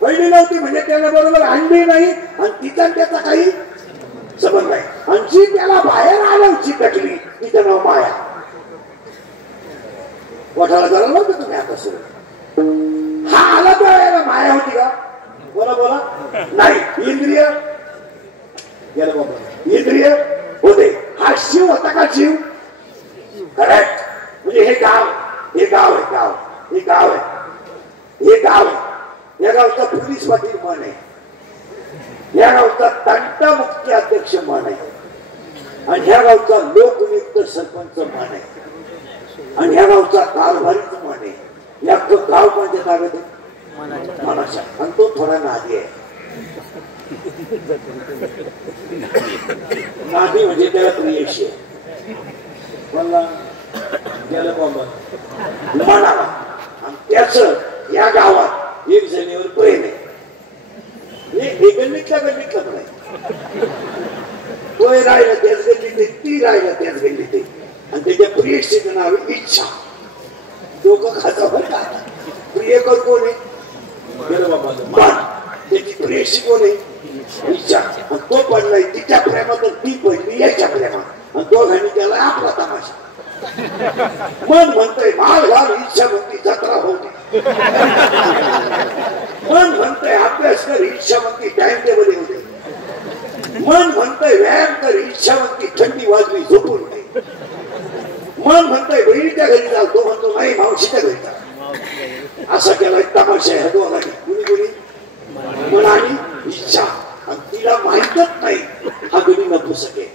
पहिली नव्हती म्हणजे त्याला बरोबर आणली नाही आणि तिचा त्याचा काही संबंध नाही आणि जी त्याला बाहेर आल्याची टकली तिचं नाव माया पोटाला करायला नव्हतं तुम्ही आता सुरू हा आला त्या वेळेला माया होती का बोला बोला नाही इंद्रिय गेलं बाबा इंद्रिय होते हा शिव होता का शिव करेक्ट म्हणजे हे गाव आहे या गावचा पोलीस पाटील मन आहे या गावचा तंटा मुक्ती अध्यक्ष मन आहे आणि ह्या गावचा लोकनियुक्त सरपंच मन आहे आणि ह्या गावचा कारभारीच मन आहे या गाव कोणत्या ताब्यात आहे मनाच्या आणि तो थोडा नादी आहे नादी म्हणजे त्याला प्रियशी आहे मला गेलं बाबा मनाला आणि त्याच या गावात एक जणीवर प्रेम आहे हे गल्लीतल्या गल्लीतलं पण आहे तोय राहिला त्याच गल्लीत ती राहिला त्याच गल्लीत आणि त्याच्या प्रियशीचं नाव इच्छा डोकं खाचावर का प्रिय कर कोण आहे गेलं बाबा मन त्याची प्रियशी कोण आहे इच्छा आणि तो पडलाय तिच्या प्रेमात ती पडली याच्या प्रेमा दोघांनी केला आपला तमाशा मन म्हणतंय माळ घाल इच्छा म्हणती जत्रा होती मन म्हणतंय अभ्यास कर इच्छा म्हणती टाइम टेबल येऊ दे मन म्हणतंय व्यायाम कर इच्छा म्हणती थंडी वाजली झोपून दे मन म्हणतंय बहिणीच्या घरी जाल तो म्हणतो नाही मावशीच्या घरी जा असा केला तमाशा आहे दोघांनी कुणी कुणी मन आणि इच्छा आणि तिला माहितच नाही हा गुणी नको सके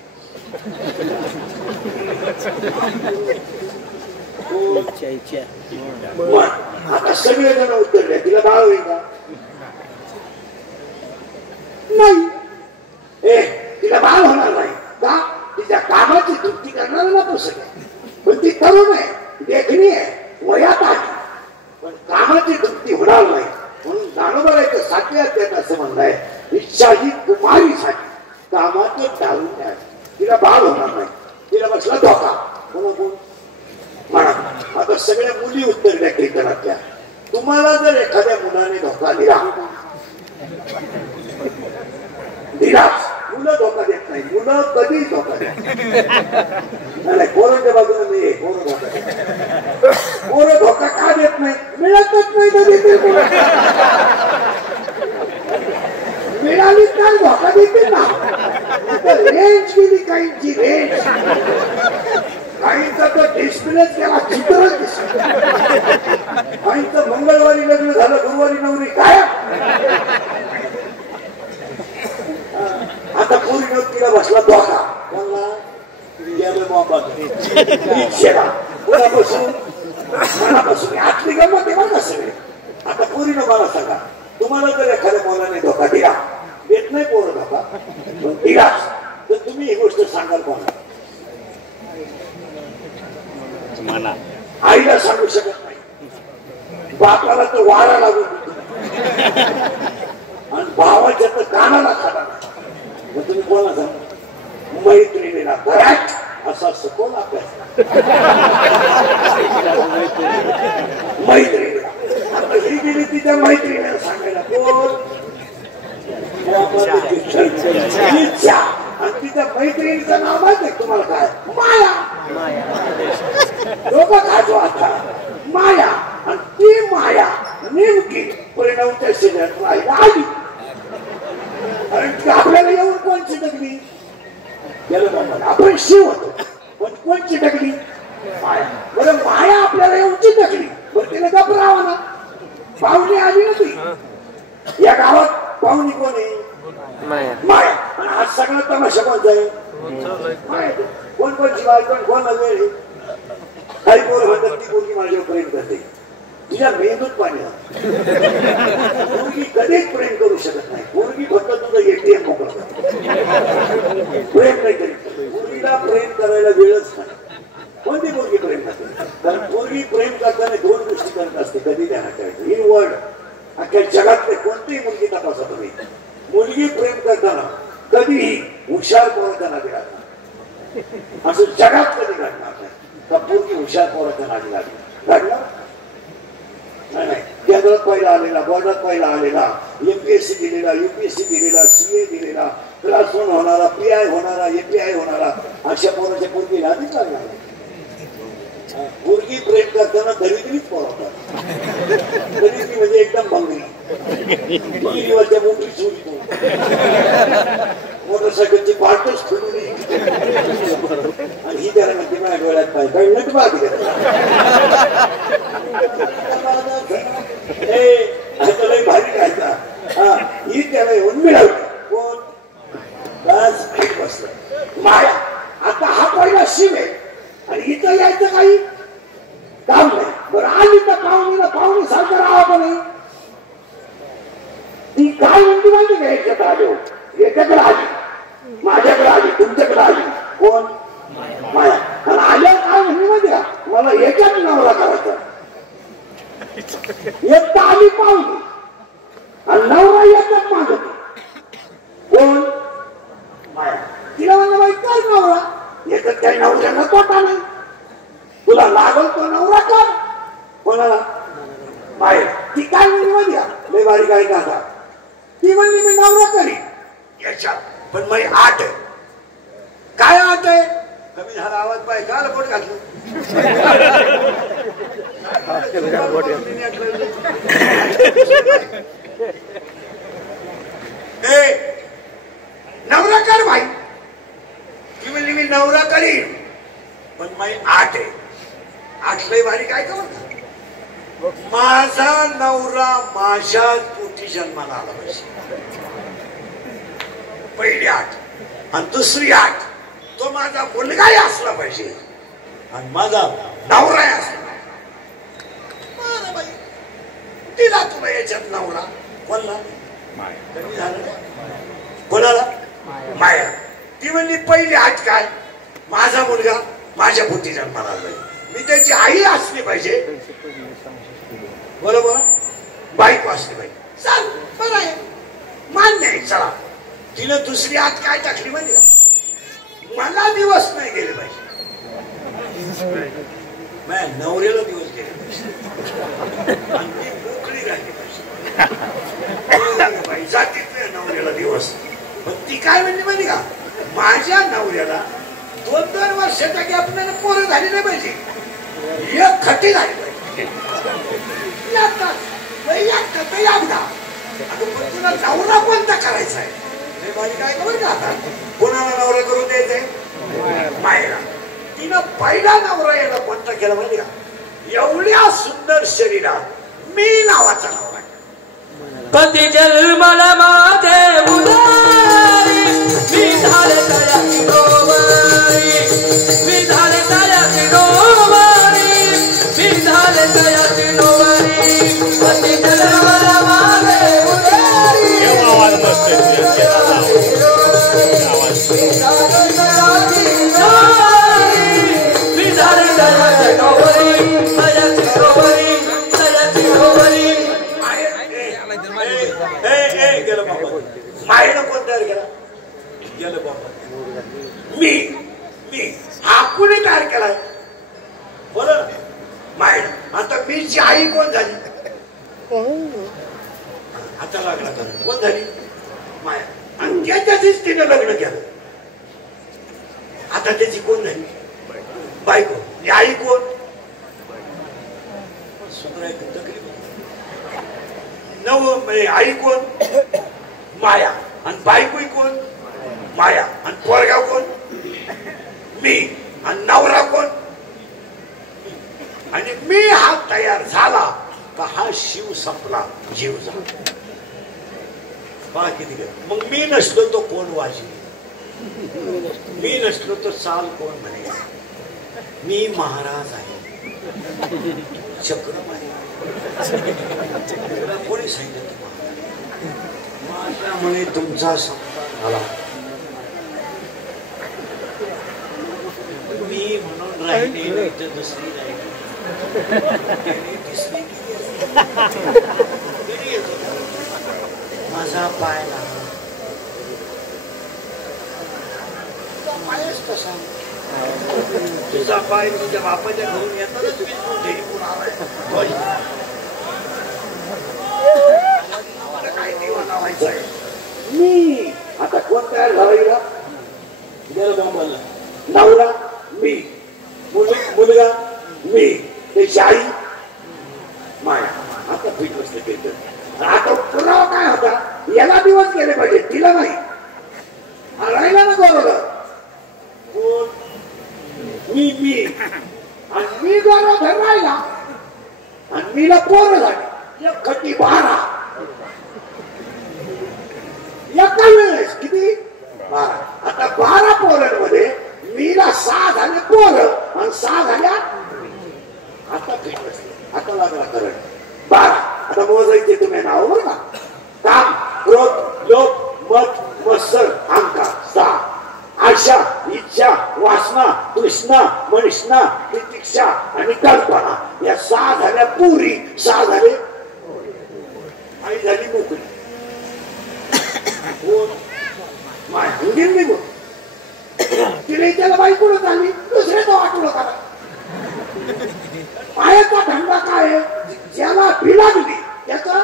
आता सगळे जण उत्तरले तिला बाळ होईल का नाही तिला बाळ होणार नाही का तिच्या कामाची तृप्ती करणार नको सगळे पण ती तरुण आहे देखणी आहे वयात आली पण कामाची तृप्ती होणार नाही म्हणून जानोबाला साथीला देत असं म्हणलंय इच्छा ही कुमारीसाठी कामाचं टाळून द्या तिला बाळ होणार नाही तिला बसला धोका कोण म्हणा आता सगळ्या मुली उत्तर द्या कीर्तनातल्या तुम्हाला जर एखाद्या मुलाने धोका दिलाच मुलं धोका देत नाही मुलं कधीच धोका देत नाही पोरांच्या बाजूने मी पोरं धोका देत पोरं धोका का देत नाही मिळतच नाही कधी मिळाली काय धोका देते ना रेंज गेली काहींची रेंज काहींचा तर डिस्प्लेच केला चित्रच दिसत काहींचं मंगळवारी लग्न झालं गुरुवारी नवरी काय आता पूर्ण तिला बसला धोका मनापासून आतली गमत आहे बघा सगळे आता पूर्ण मला सांगा तुम्हाला जर एखाद्या मुलाने धोका दिला देत नाही पोरं धोका दिलाच तर तुम्ही ही गोष्ट सांगाल कोणा आईला सांगू शकत नाही बापाला तर वारा लागून आणि भावाच्या तर कानाला खाला मग तुम्ही कोणा सांगा मैत्रिणीला बराच असा सखोल अभ्यास मैत्रिणीला आता ही गेली तिच्या मैत्रिणीला सांगायला कोण इच्छा आणि तिच्या मैत्रिणीचं नाव माहित आहे तुम्हाला काय माया डोकं खाजो आता माया आणि ती माया नेमकी परिणामच्या शरीरात राहायला आली कारण आपल्याला येऊन कोण चिटकली आपण शिव होतो पण कोण चिटकली माया बरं माया आपल्याला येऊन चिटकली बरं तिला घबरावा ना पाहुणी आली ना ती या गावात पाहुणी कोण आहे माया आणि आज सगळा तमाशा कोणता आहे माया कोण कोणची बायकोण कोण वेळ काही पोरं म्हणतात ती पोरगी माझ्यावर प्रेम करते तिच्या मेंदूत पाणी पोरगी कधीच प्रेम करू शकत नाही पोरगी फक्त तुझं एटीएम मोकळं प्रेम नाही करीत पोरगीला प्रेम करायला वेळच नाही कोणती पोरगी प्रेम करते कारण पोरगी प्रेम करताना दोन गोष्टी करत असते कधी ध्यानात ठेवायचं इन वर्ड अख्ख्या जगातले कोणतीही मुलगी तपासा तुम्ही मुलगी प्रेम करताना कधीही हुशार पोराच्या नादी लागणार असं जगात कधी घडणार नाही का पोरगी हुशार पोराच्या नादी लागली घडणार नाही केंद्रात पहिला आलेला बोर्डात पहिला आलेला एमपीएससी दिलेला युपीएससी दिलेला सीए दिलेला क्लास 1 होणारा पीआय होणारा एपीआय होणारा अशा पोराच्या पोरगी नादीच लागणार पोरगी प्रेम करताना दरिद्रीच पोरवतात दरिद्री म्हणजे एकदम भंगरी दिवसच्या मोठी चोरी मोटरसायकलची पार्टच खुलून आणि ही त्याला म्हणते माझ्या डोळ्यात पाहिजे नट बाग भारी घ्यायचा हा ही त्याला येऊन मिळवली कोण बसलं माया आता हा पहिला शिव आहे आणि इथं यायचं काही काम नाही बरं आली तर पाहुणी सारखं राहा पण ती काय म्हणते माहिती का याच्यात आलो याच्याकडे आली माझ्याकडे आली तुमच्याकडे आली कोण माया आणि आल्या काय म्हणली माहिती का मला याच्यात नवरा करायचा एक तर आली पाहुणी आणि नवरा याच्यात मागत कोण माया तिला म्हणलं माहिती काय नवरा याच्यात काही नवऱ्याला तोटा नाही तुला लागल तो नवरा कर कोणाला माया ती काय म्हणली माहिती का लय बारीक आहे का ती म्हणली मी नवरा करी याच्यात पण मी 8 काय आत आहे कमी झाला आवाज पाय का लपट घातलं नवरा कर भाई ती म्हणली मी नवरा करीन पण माई आठ आहे आठ लय भारी काय का माझा नवरा माझ्या पोटी जन्माला आला पाहिजे पहिली आठ आणि दुसरी आठ तो माझा मुलगाही असला पाहिजे आणि माझा नवराही असला पाहिजे तिला तुला याच्यात नवरा कोणला कमी झालं कोणाला माया ती म्हणली पहिली आठ काय माझा मुलगा माझ्या पोटी जन्माला आला मी त्याची आई असली पाहिजे बरोबर बायको असली पाहिजे चाल बरं आहे मान्य आहे चला तिनं दुसरी आत काय टाकली माहिती का मला दिवस नाही गेले पाहिजे माझ्या नवऱ्याला दिवस गेले पाहिजे आणि ती मोकळी राहिली पाहिजे जातीत नवऱ्याला दिवस पण ती काय म्हणली माहिती का माझ्या नवऱ्याला 2-2 वर्षाच्या गॅपने पोरं झाली नाही पाहिजे एक खटी झाली पाहिजे तुला नवरा कोणता करायचा आहे काय खबर का आता कोणाला नवरा करून द्यायचंय मायरा तिनं पहिला नवरा याला कोणता केला माहिती का एवढ्या सुंदर शरीरात मी नावाचा नवरा पती जन्मला माते उदारी मी झाले तयाची डोवारी मी झाले तयाची डोवारी मी झाले तयाची डोवारी पती जन्मला माते उदारी आवाज मी झाले तयाची डोवारी तयाची डोवारी तयाची डोवारी गेलं बाबा मायनं कोण तयार केला गेलं बाबा मी हा कुणी तयार केलाय बरं मायनं आता मीची आई कोण झाली आता लागला कोण झाली माया आणि त्याच्याशीच तिने लग्न केलं आता त्याची कोण झाली बायको आई कोण नव आई कोण माया आणि बायको कोण माया आणि पोरगाव कोण मी आणि नवरा कोण आणि मी हा तयार झाला का हा शिव संपला जीव झाला बघा किती मग मी नसलो तो कोण वाजी मी नसलो तो चाल कोण म्हणे मी महाराज आहे चक्रम आहे कोणी सांगितलं माझ्यामुळे तुमचा संसार झाला मी म्हणून राहिले तर दुसरी राहिली तिसरी माझा पाय लागला पायच कसा तुझा पाय तुझ्या बापाच्या घरून येतानाच मी आता कोण तयार झाला नवरा मी मुलगा मी त्याची आई माया आता पीठ बसले आता पुरावा काय होता याला दिवस गेले पाहिजे तिला नाही राहिला ना बरोबर कोण मी आणि मी गौरव राहिला आणि मीला पोरं झाली एक खटी 12 एका वेळेस किती 12 आता 12 पोरांमध्ये मीला 6 झाले पोरं आणि 6 झाल्या आता फिट बसले आता लागला करंट 12 आता मोजायचे तुम्ही नाव बरं का काम क्रोध लोभ मत मत्सर अहंकार 6 आशा इच्छा वासना तृष्णा मनिष्णा प्रतीक्षा आणि कल्पना या 6 झाल्या पुरी 6 झाले आई झाली मोकळी माय अंगीन निघून तिला त्याला बाई कुठं झाली दुसऱ्याचा वाटलं होता पायाचा धंदा काय ज्याला बिलागली त्याचा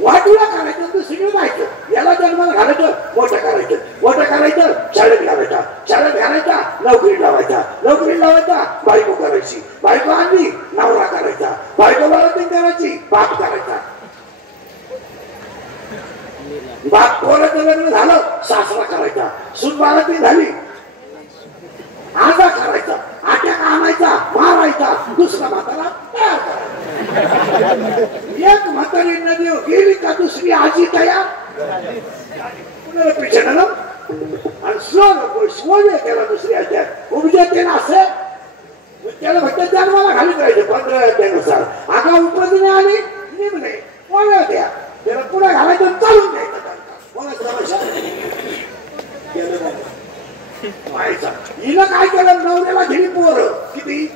वाटूला करायचं दुसरीकडे जायचं याला जन्माला घालायचं मोठं करायचं शाळेत घालायचा नोकरी लावायचा बायको करायची, बायको आणली नवरा करायचा, बायको बारातीन करायची, बाप करायचा, बाप पोराचं लग्न झालं सासरा करायचा, सून बारातीन झाली आजा करायचा, आट्या आणायचा मारायचा, दुसरा म्हातारा तयार करायचा. एक म्हातारी नदी गेली का दुसरी आजी तयार पुन्हा पिछे ना आणि सोने त्याला दुसरी आज्या उभ्या ते ना असे त्याला फक्त जन्माला खाली करायचं 15 त्यानुसार. आता उपदिने आली निमणे कोणा द्या त्याला पुढे घालायचं चालून द्यायचं हिनं काय केलं नवऱ्याला घेणी पोर किती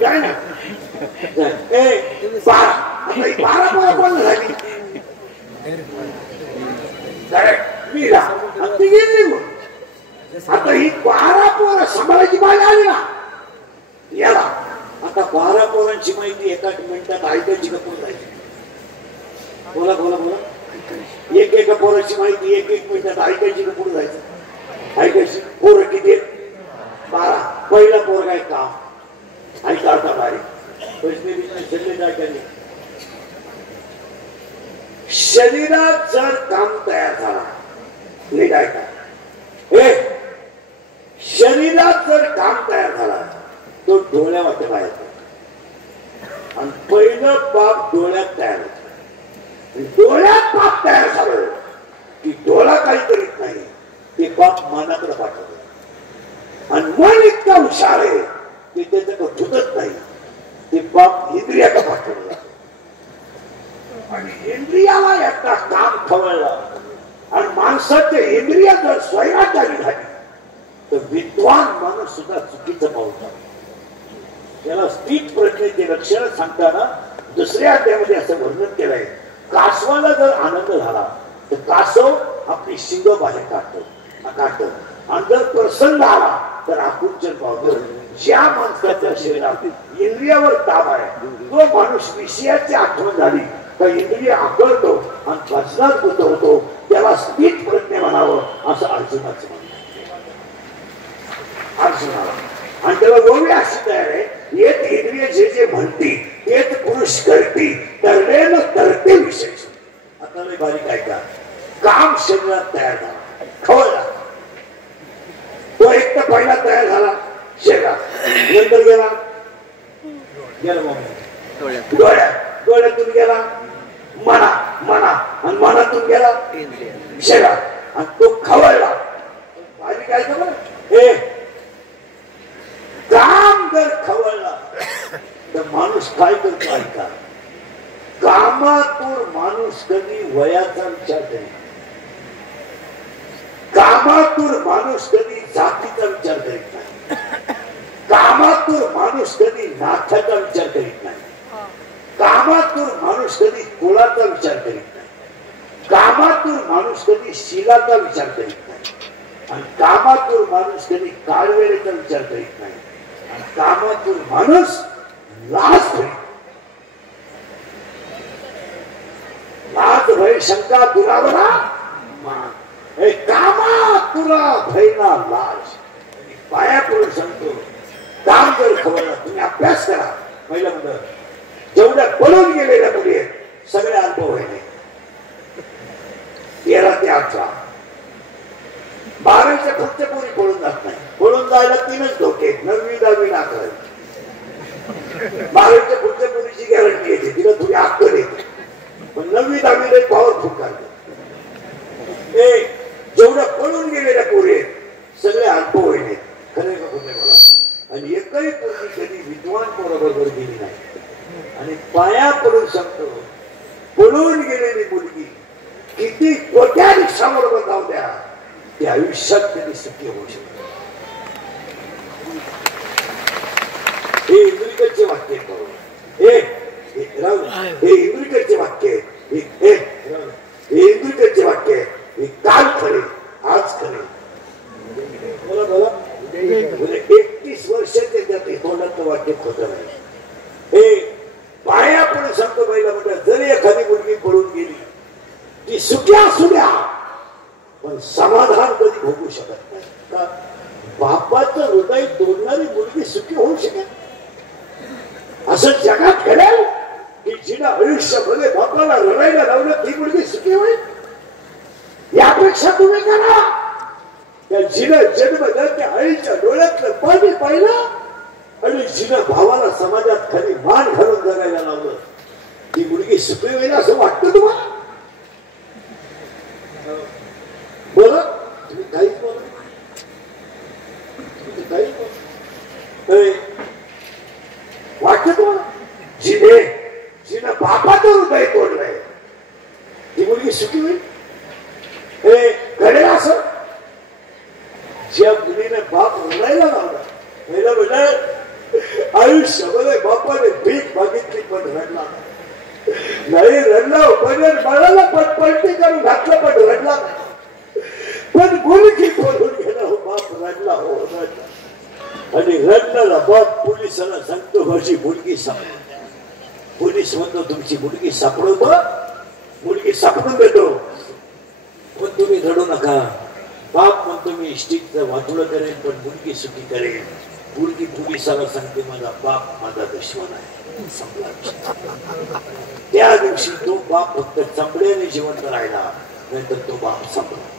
जाय ना 12 पोरं कोण झाली मीरा ती गेली निघून. आता ही 12 पोरं सांभाळायची बाई आली ना याला. आता 12 पोरांची माहिती एका मिनिटात ऐकायची का पुढे जायची? बोला बोला बोला. एक पोराची माहिती 1 मिनिटात ऐकायची का पुढे जायचं? ऐकायची. पोरं किती 12. पहिला पोर काय काम ऐका आता बारीक शरीरात जर काम तयार झाला नाही काय का शरीरात जर काम तयार झाला तो डोळ्या वाटे बाहेर आणि पहिलं पाप डोळ्यात तयार होत. डोळ्यात पाप तयार झालं की डोळा काही करीत नाही ते पाप मनाकडे पाठवत आणि मन इतका हुशार आहे की त्याचं धुतत नाही ते पाप इंद्रियाकडे पाठवलं आणि इंद्रियाला एकदा काम खवळलं आणि माणसाचे इंद्रिया जर स्वैराचारी झाली तर विद्वान माणूस सुद्धा चुकीचं पावतात. त्याला स्थित प्रज्ञेचे लक्षण सांगताना दुसऱ्या अध्यायामध्ये असं वर्णन केलंय. कासवाला जर आनंद झाला तर कासव आपली शिंग बाहेर काढतो आणि जर प्रसन्न आला तर आकुंचन पावतो. ज्या माणसाच्या शरीरात इंद्रियावर ताब आहे तो माणूस विषयाची आठवण झाली तर इंद्रिय आकळतो आणि वचनात गुंतवतो. त्याला स्थित प्रज्ञ म्हणावं असं अर्जुनाचं म्हणणं. अर्जुनाला आणि त्याला गोवी अशी तयार आहे येत इंद्रिय जे जे म्हणती तेच पुरुष करती तरणे न करते विशेष. आता लय बारीक ऐका. काम शरीरात तयार झाला खवळला तो एक तर पहिला तयार झाला शरीरात नंतर गेला डोळ्यातून गेला मना आणि मनातून गेला शरीरात आणि तो खवळला. बारीक ऐका बरं. काम जर खवळला तर माणूस काय करतो ऐका. कामातून माणूस कधी वयाचा विचार करीत, कामातून माणूस कधी जातीचा विचार करीत नाही, कामातून माणूस कधी नाथाचा विचार करीत नाही, कामातून माणूस कधी कुळाचा विचार करीत नाही, कामातून माणूस कधी शिलाचा विचार करीत नाही आणि कामातून माणूस कधी काळवेळेचा विचार करीत नाही आणि कामातून माणूस लाज भय शंका दुरावला कामा तुला भयना लाज. पाया पडून सांगतो काम जर खवळलं तुम्ही अभ्यास करा. पहिलं म्हणलं जेवढ्या पळून गेलेल्या मुली आहेत सगळे अनुभव आहे 13 ते 18. 12च्या पुढच्या पोरी पळून जात नाही. पळून जायला 3च धोके 9वी 10वी 11वी. 12च्या पुढच्या पोरीची गॅरंटी येते तिला थोडी अक्कल येते पण 9वी 10वी पॉवरफुल करते. जेवढ्या पळून गेलेल्या पोरी आहेत सगळे अनुभव आहे खरे का खोटे मला. आणि एकही पोरगी कधी विद्वान पोराबरोबर गेली नाही. आणि पाया पडून सांगतो पळून गेलेली मुलगी किती कोट्या रिक्षाबरोबर जाऊ द्या ते आयुष्यात कधी सुखी होऊ शकते. हे इंद्रिकचे वाक्य हे इंद्रिकचे वाक्य हे इंद्रिकचे वाक्य काल खरे आज खरे. बोला बोला. 31 वर्षाचे त्यात तोंडाचं वाक्य खोटं नाही. हे पाया पण सांगतो पहिला म्हणतात जर एखादी मुलगी पळून गेली मुलगी सुखी असू द्या पण समाधान कधी भोगू शकत नाही का बापाचं हृदय तोडणारी मुलगी सुखी होऊ शकेल असं जगात घडेल की जिनं आयुष्यामध्ये बापाला रडायला लावलं ती मुलगी सुखी होईल यापेक्षा तुम्ही करा त्या जिनं जन्मलं त्या आईच्या डोळ्यातलं पाणी पाहिलं आणि जिनं भावाला समाजात खाली मान घालून जगायला लावलं ती मुलगी सुखी होईल असं वाटतं तुम्हाला बोला तुम्ही काहीच बोला वाटत तुम्हाला जिने बापाचं हृदय तोडलंय ती मुलगी सुखी होईल हे घडेल असं ज्या मुलीने बाप रडायला लावला पहिलं म्हणजे आयुष्यामध्ये बापाने भीक मागितली पण रडला नाही रडला पण बाळाला पलटी करून घातलं पण रडला पण मुलगी बोलून गेला हो बाप रडला हो रडला आणि रडणारा बाप पोलिसाला सांगतो माझी मुलगी सापडली पोलीस म्हणतो तुमची मुलगी सापडवतो मुलगी सापडून देतो पण तुम्ही रडू नका बाप म्हणतो मी इष्टिकचं वाटोळं करेन पण मुलगी सुखी करेन मुलगी पोलिसाला सांगते माझा बाप माझा दुश्मन आहे संपला त्या दिवशी तो बाप फक्त चंबड्याने जिवंत राहिला नंतर तो बाप संपला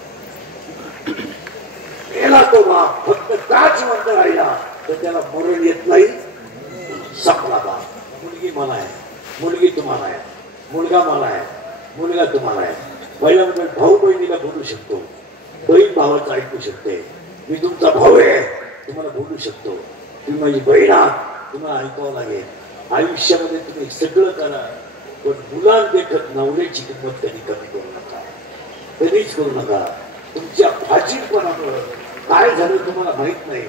गेला तो बाप फक्त का जिवंत राहिला तर त्याला मरण येत नाही संपला बाप मुलगी मला आहे मुलगी तुम्हाला आहे मुलगा मला आहे मुलगा तुम्हाला आहे पहिला म्हणजे भाऊ बहिणीला बोलू शकतो बहीण भावाचं ऐकू शकते मी तुमचा भाऊ आहे तुम्हाला बोलू शकतो तुम्ही माझी बहीण आहात तुम्हाला ऐकावं लागेल आयुष्यामध्ये तुम्ही सगळं करा पण मुलांदेखत नवऱ्याची किंमत कधी कमी करू नका कधीच करू नका तुमच्या फाजीलपणामुळे काय झालं तुम्हाला माहित नाही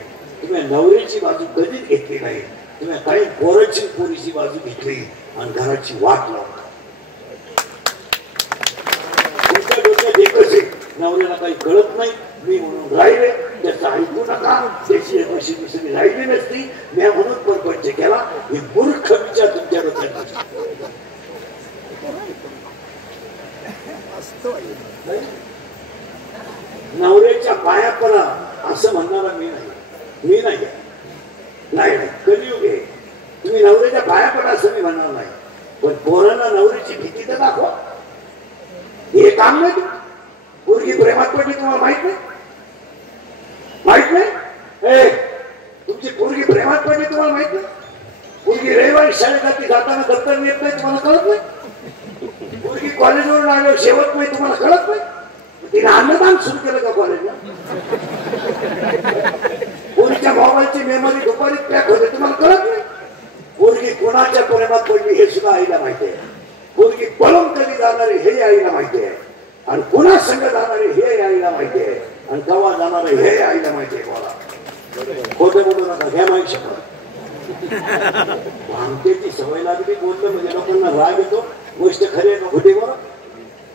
तुम्ही नवऱ्याची बाजू कधीच घेतली नाही तुम्ही काही पोराची पोरीची बाजू घेतली आणि घराची वाट लावला तुमच्या डोक्यात एकच आहे नवऱ्याला काही कळत नाही मी म्हणून राहिले त्याचं ऐकू नका त्याची अशी दुसरी राहिली नसती मी म्हणून परपंच केला हे मूर्ख विचार तुमच्या डोक्यात नवऱ्याच्या पाया पडा असं म्हणणारा मी नाही कलियुग आहे तुम्ही नवऱ्याच्या पाया पडा असं मी म्हणणार नाही पण पोरांना नवऱ्याची भीती तर दाखवा हे काम नाही पोरगी प्रेमात पडली तुम्हाला माहित नाही तुमची पोरगी प्रेमात पडली तुम्हाला माहित नाही पोरगी रविवारी शाळेसाठी जाताना दप्तर येत नाही तुम्हाला कळत नाही पोरगी कॉलेजवरून आलो शेवट नाही तुम्हाला कळत नाही तिने अन्नदान सुरू केलं का कॉलेजला पोरीच्या मोबाईलची मेमरी दुपारी पॅक होते तुम्हाला कळत नाही पोरगी कोणाच्या प्रेमात पडली हे सुद्धा आईला माहिती आहे पोरगी पळून कधी जाणारे हे आईला माहिती आहे आणि पुन्हा संघ जाणारे हे आईला माहिती आहे आणि केव्हा जाणारे हे आईला माहिती आहे मला खोटे बोलू नका घ्या माहिती शकत भामतेची सवय लागली बोललं म्हणजे लोकांना राग येतो गोष्ट खरी आहे का खोटी बोला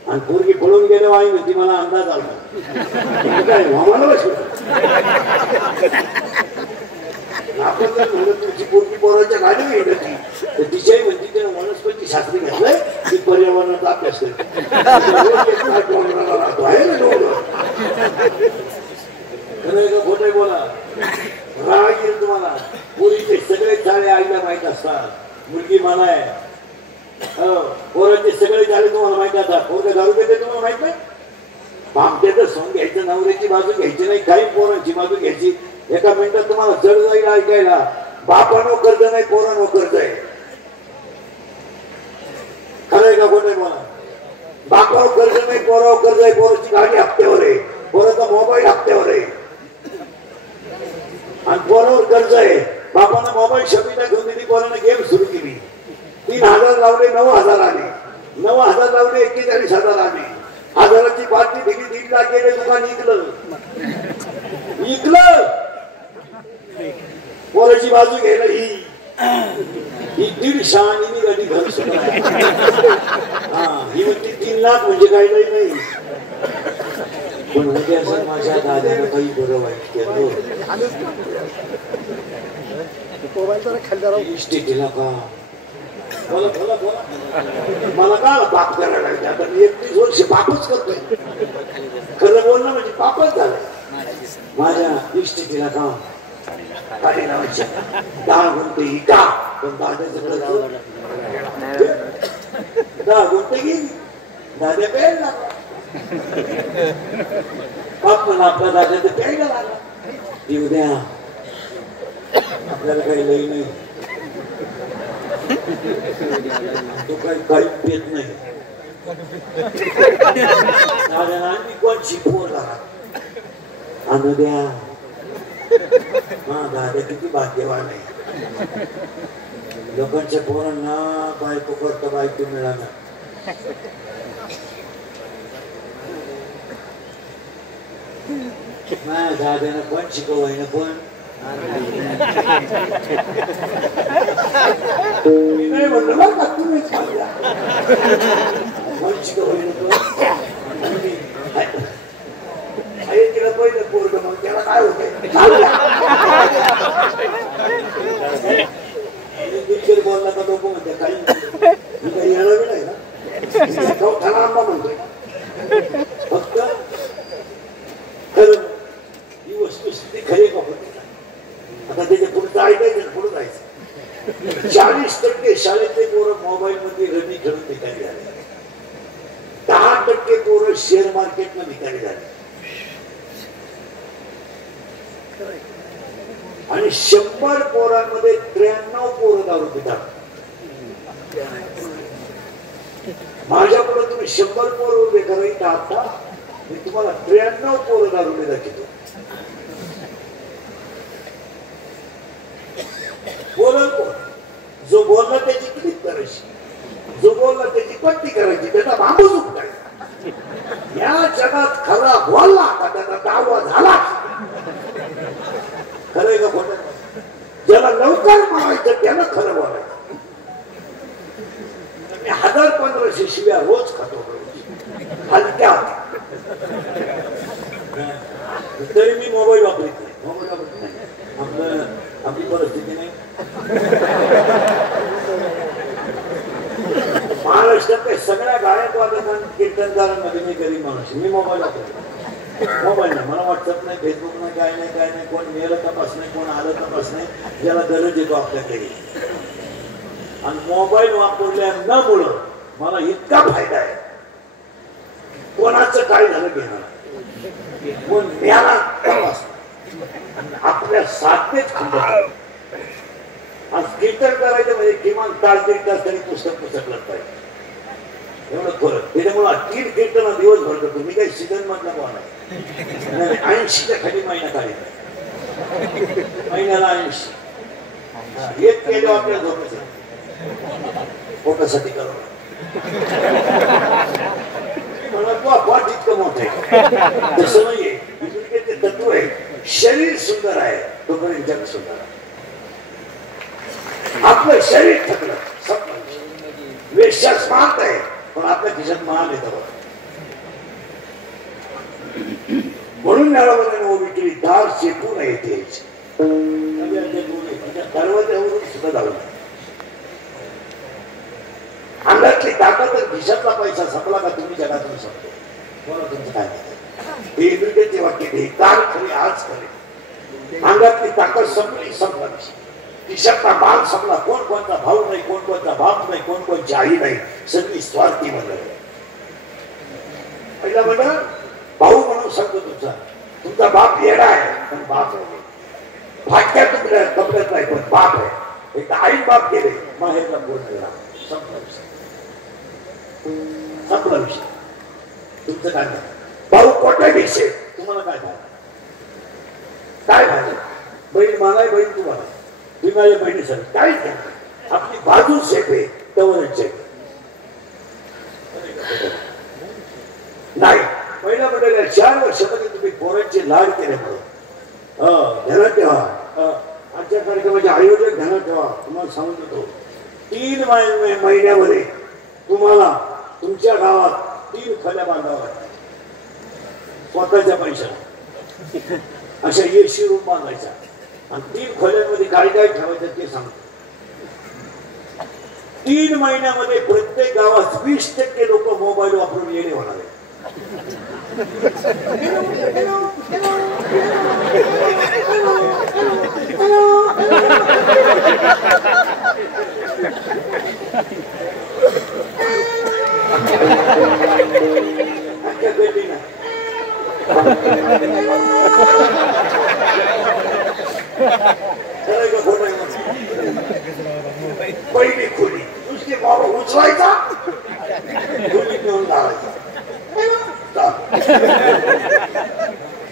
आणि पोरगी पळून गेल्यावर आई म्हणती मला अंदाज आला काय मामाला आपण जर म्हणत तुमची पोरगी पोराच्या गाडी येत होती तर तिच्याही म्हणती त्यानं वनस्पती शास्त्री घेतलंय ती पर्यावरणाचा अभ्यास करते खोटे बोला राग येईल तुम्हाला पोरीचे सगळे चाळे आईला माहित असतात मुलगी मला आहे पोरांचे सगळे चाळे तुम्हाला माहित असतात पोरगा दारू देते तुम्हाला माहित नाही भामट्याचं सोंग घ्यायचं नवऱ्याची बाजू घ्यायची नाही काही पोरांची बाजू घ्यायची एका मिनिटात तुम्हाला जड जाईल ऐकायला बापानो कर्ज नाही पोरानो कर्ज आहे खरंय का खोटं मला बापावर कर्ज नाही पोरावर कर्ज आहे पोराची गाडी हप्त्यावर आहे पोराचा मोबाईल हप्त्यावर आहे आणि पोरावर कर्ज आहे बापानं मोबाईल शबीला घेऊन दिली पोरानं गेम सुरू केली 3000 लावले 9000 आले 9000 लावले 41000 आले हजाराची बातमी दिली 1.5 लाख गेले दुकान इकलं पोराची बाजू घ्यायला ही 1.5 आणि गाडी घर सुद्धा ही म्हणते 3 लाख म्हणजे काय नाही पण म्हणजे असं माझ्या दाद्यानं काही बरं वाईट केलं इस्टेटीला का बोला बोला बोला. मला का पाप करायला लागले आता? मी 31 वर्ष पापच करतोय. खरं बोलणं म्हणजे पापच झालं. माझ्या इष्टिकीला काम काढी लावायची 10 गुंठे इका पण दादाचं 10 गुंठे गेली. दादा प्यायला लागला. बाप म्हणा आपला दादा तर प्यायला लागला. येऊ द्या आपल्याला काही लई नाही. तो काही पेत नाही. दादा कोण शिकवला आणू द्या. हा दादा किती भाग्यवान आहे. लोकांच्या पोरांना बायको करता बायको मिळाला. दाद्यानं पण शिकवायनं पण मी नाही म्हणलं बरं का तुम्हीच म्हणला. पण शिकवायनं आई तिला पहिलं पोरग मग त्याला काय होते बोलला का लोक म्हणते काही येणार नाही ना. गवठाला आंबा म्हणतोय फक्त खरं ही वस्तुस्थिती खरी का होती. आता त्याच्या पुढे ऐकायचं पुढे जायचं. 40% शाळेतले पोरं मोबाईल मध्ये रमी खेळून निघाली झाले. 10% पोरं शेअर मार्केट मध्ये निघाली झाले. आणि 100 पोरांमध्ये 93 पोरं दारू पितात. माझ्या पुढे तुम्ही 100 पोरं उभे करायचं आता मी तुम्हाला 93 पोरं दारू दाखवतो. बोलल कोण? जो बोलला त्याची क्लिक करायची, जो बोलला त्याची पट्टी करायची, त्याचा बांबूच उपटायचा. या जगात खरा बोलला का त्याचा दावा झाला. खरंय का खोटं? ज्याला लवकर मारायचं त्याला खरं बोलायचं. मी 1000-1500 शिव्या रोज खातो हलक्या. तरी मी मोबाईल वापरत नाही. मोबाईल वापरत नाही. आपली परिस्थिती नाही. महाराष्ट्रातल्या सगळ्या गायक वादकां कीर्तनकारांमध्ये मी गरीब माणूस. मी मोबाईल वापरतो. मोबाईल नाही, मला व्हॉट्सअप नाही, फेसबुक नाही, काय नाही काय नाही. कोण मेलं तपास नाही, कोण आलं तपास नाही. ज्याला गरज येतो आपल्याकडे. आणि मोबाईल वापरल्यामुळं मला इतका फायदा आहे. कोणाचं काय झालं घेणार, कोण मेला तपास आपल्या साधनेच खंड. आज कीर्तन करायचं म्हणजे किमान तास 1.5 तास तरी पुस्तक पाहिजे. एवढं खरं. त्याच्यामुळे 3 कीर्तन दिवसभर करतो. मी काही सीझन मधला कोण आहे. 80च्या खाली महिना काढायचा. महिन्याला 80 एक केलं आपल्या झोपायचं पोटासाठी करू. मला तो अपवाद इतकं मोठं आहे. तसं नाहीये. ते तत्व आहे. शरीर सुंदर आहे तोपर्यंत जग सुंदर आहे. आपलं शरीर थकलं संपलं. वेश्या स्मार्ट आहे पण आपल्या खिशात महाल येतं. म्हणून मिळावं विक्री दार शेकू नये ते दरवाज्यावरून सुद्धा जाऊ नये. अंगातली ताकद खिशातला पैसा संपला का तुम्ही जगातून संपतो. बोला तुमचं काय हे इंद्रियाचे वाक्य हे काल खरे आज खरे. अंगातली ताकद संपली संपला. खिशातला माल संपला. कोण कोणता भाऊ नाही, कोण कोणता बाप नाही, कोण कोणची आई नाही. सगळी स्वार्थी मंडळ. पहिला मंडळ भाऊ म्हणून सांगतो तुमचा बाप येडा आहे पण बाप आहे. फाटक्या तुमच्या कपड्यात नाही पण बाप आहे. एक आई बाप गेले माहेरला बोललेला संपला विषय. संपला विषय. तुमचं काय नाही. भाऊ कोठे विषय तुम्हाला काय झालं काय झालं. बहीण मागाय बहीण तुम्हाला तुम्ही माझ्या बहिणीसाठी काहीच नाही. आपली बाजू सेफ आहे तवरच सेफ नाही. पहिला मंडळी 4 वर्षामध्ये तुम्ही पोरांचे लाड केल्यामुळे ध्यानात ठेवा. आजच्या कार्यक्रमाचे आयोजक ध्यानात ठेवा. तुम्हाला सांगत होतो 3 महिन्यामध्ये तुम्हाला तुमच्या गावात 3 खोल्या बांधाव्या स्वतःच्या पैशाला. अशा 80 रूम बांधायच्या आणि 3 खोल्यांमध्ये काय काय ठेवायचं ते सांगतो. 3 महिन्यामध्ये प्रत्येक गावात 20% लोक मोबाईल वापरून येणे होणार आहे. पहिली खोली नुसती बाबा उचलायचा खोलीत नेऊन लावायचा.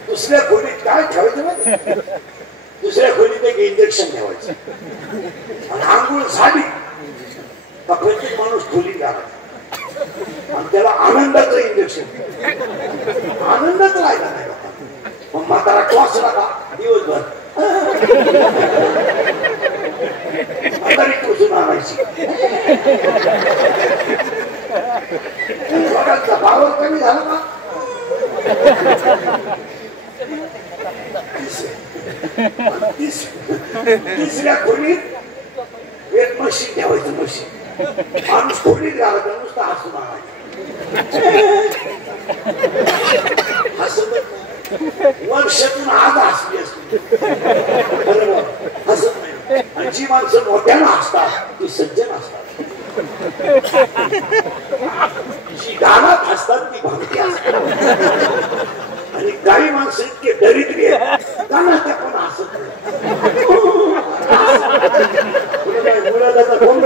दुसऱ्या खोलीत काय ठेवायचं माहिती? दुसऱ्या खोलीत एक इंजेक्शन ठेवायचं आणि आंघोळ झाली का प्रत्येक माणूस खोलीत घालायचा आणि त्याला आनंदाचं इंजेक्शन. आनंदाच राहिला नाही लोकांना. मग म्हातारा टॉसला का दिवसभर म्हातारी टोचून आणायची. लोकांचा पावर कमी झाला का? तिसऱ्या खोलीत एक मशीन ठेवायचं. मशीन माणूस खोलीत घालायचं नुसतं हसून हसत वर्षातून आज हसली असते हसत नाही. आणि जी माणसं मोठ्यानं हसतात ती सज्जन असतात. जी गालात हसतात ती भांगती असतात. आणि काही माणसं इतके दरिद्री आहेत गाला त्या पण हसत नाही. कोण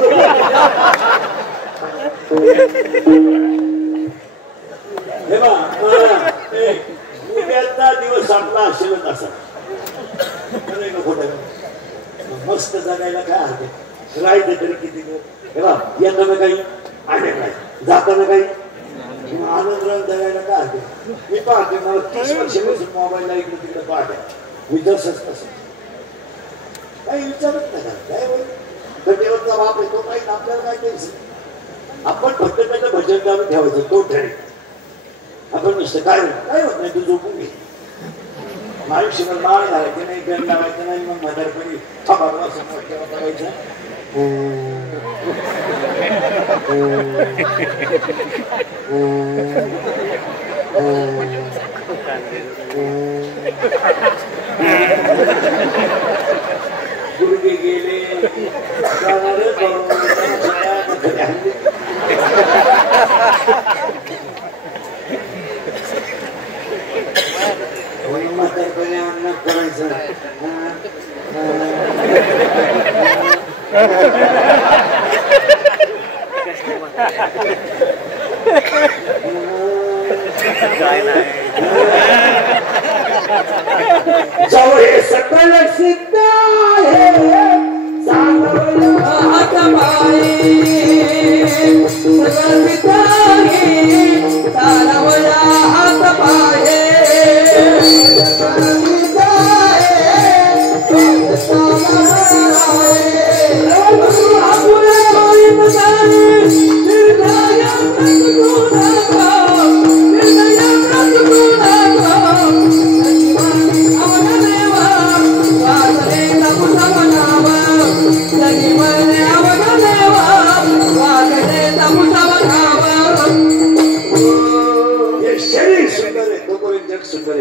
उद्याचा दिवस आपला असेलच असा. मस्त जगायला काय हरकत? राहायचं तरी किती येताना काही आनंद नाही, जाताना काही आनंद जगायला काय हरकत? मी पाहते मला 30 वर्षापासून मोबाईलला इकडे तिकडे पाहते. मी तसंच तसं काही विचारत नाही. काय होईल देवाचा बाप येतो काही आपल्याला काय द्यायचं? आपण फक्त त्याचं भजन गाणं ठेवायचं. तो ठरेल. आपण नुसतं काय होत नाही. तू झोपून घे. आयुष्यभर माळ घालायचं नाही, गण लावायचं नाही. मग म्हातारपणी थांबावा समोर तेव्हा करायचं. गुडघे गेले म्हातारपणी अन्न करायचं. जाऊ हे सकल सिद्ध आहे हात पायी सकल सिद्ध आहे चालवला हात पाये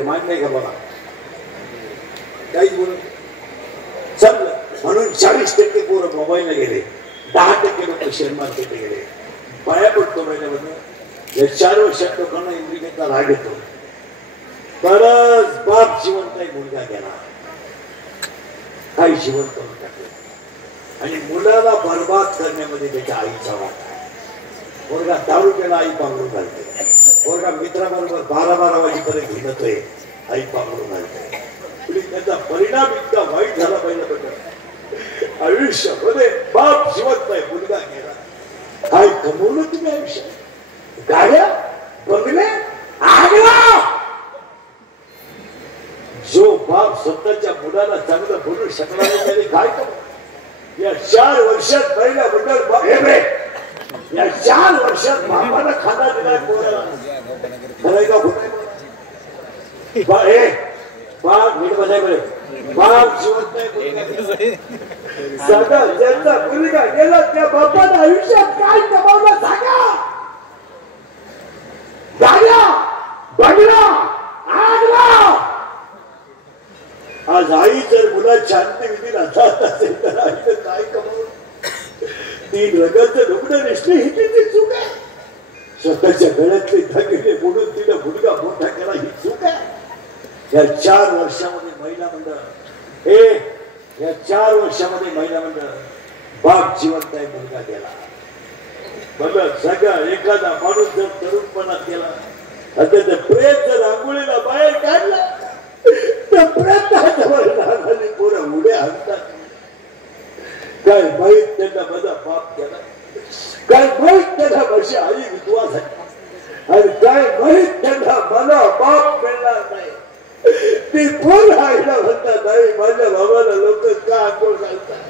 मान्य का बघा काही बोल चाललं. म्हणून 40% पोरं मोबाईलला गेले, 10% लोक शेअर मार्केटला गेले. पाया पडतो महिन्यामध्ये या 4 वर्षात लोकांना अमेरिकेचा राग येतो. तरच बाप जिवंत आहे, मुलगा गेला काही जिवंत करून टाकलं. आणि मुलाला बर्बाद करण्यामध्ये त्याच्या आईचा वाटा आहे. पोरगा दारू प्यायला आई पांघरून घालते. पोरगा मित्राबरोबर 12-12 वाजेपर्यंत हिंडतोय, आई पांघरून घालते. त्याचा परिणाम इतका वाईट झाला पाहिजे. आयुष्यामध्ये बाप जिवंत आहे, मुलगा गेला. काय कमवलं तुम्ही आयुष्यात? गाड्या, बंगले, आगला. जो बाप स्वतःच्या मुलाला चांगलं बोलू शकला नाही त्याने काय करू? या 4 वर्षात पहिल्या मंडळ या 4 वर्षात बापाला खाना दिलाय पोराला. करायला होत बाप जिवंत नाही. सदा ज्यांचा मुलगा गेला त्या बापानं आयुष्यात काय कमावलं सांगा. गाड्या बंगला आगला. आज आई जर मुलात शांतविधीला जात असेल तर आईनं काय कमावलं. 3 रगाचं लुगडं नेसणे ही तिची चूक आहे. स्वतःच्या गळ्यातले दागिने मोडून तिला मुलगा मोठा केला ही चूक आहे. या 4 वर्षामध्ये महिला मंडळ या 4 वर्षामध्ये महिला मंडळ बाप जिवंत आहे, मुलगा गेला. बघा सगळा एखादा माणूस जर तरुणपणात गेला आणि त्याचं प्रेम जर आंघोळीला बाहेर काढला तर प्रयत्नाजवळ राहणारी पोरं उड्या हाणतात. काय माहीत त्यांना माझा बाप केला, काय माहीत त्यांना माझी आई विधवा झाली, आणि काय माहीत त्यांना मला बाप मिळणार नाही. ती पोर आईला म्हणतात नाही माझ्या बाबाला लोक का आंघोळ घालतात.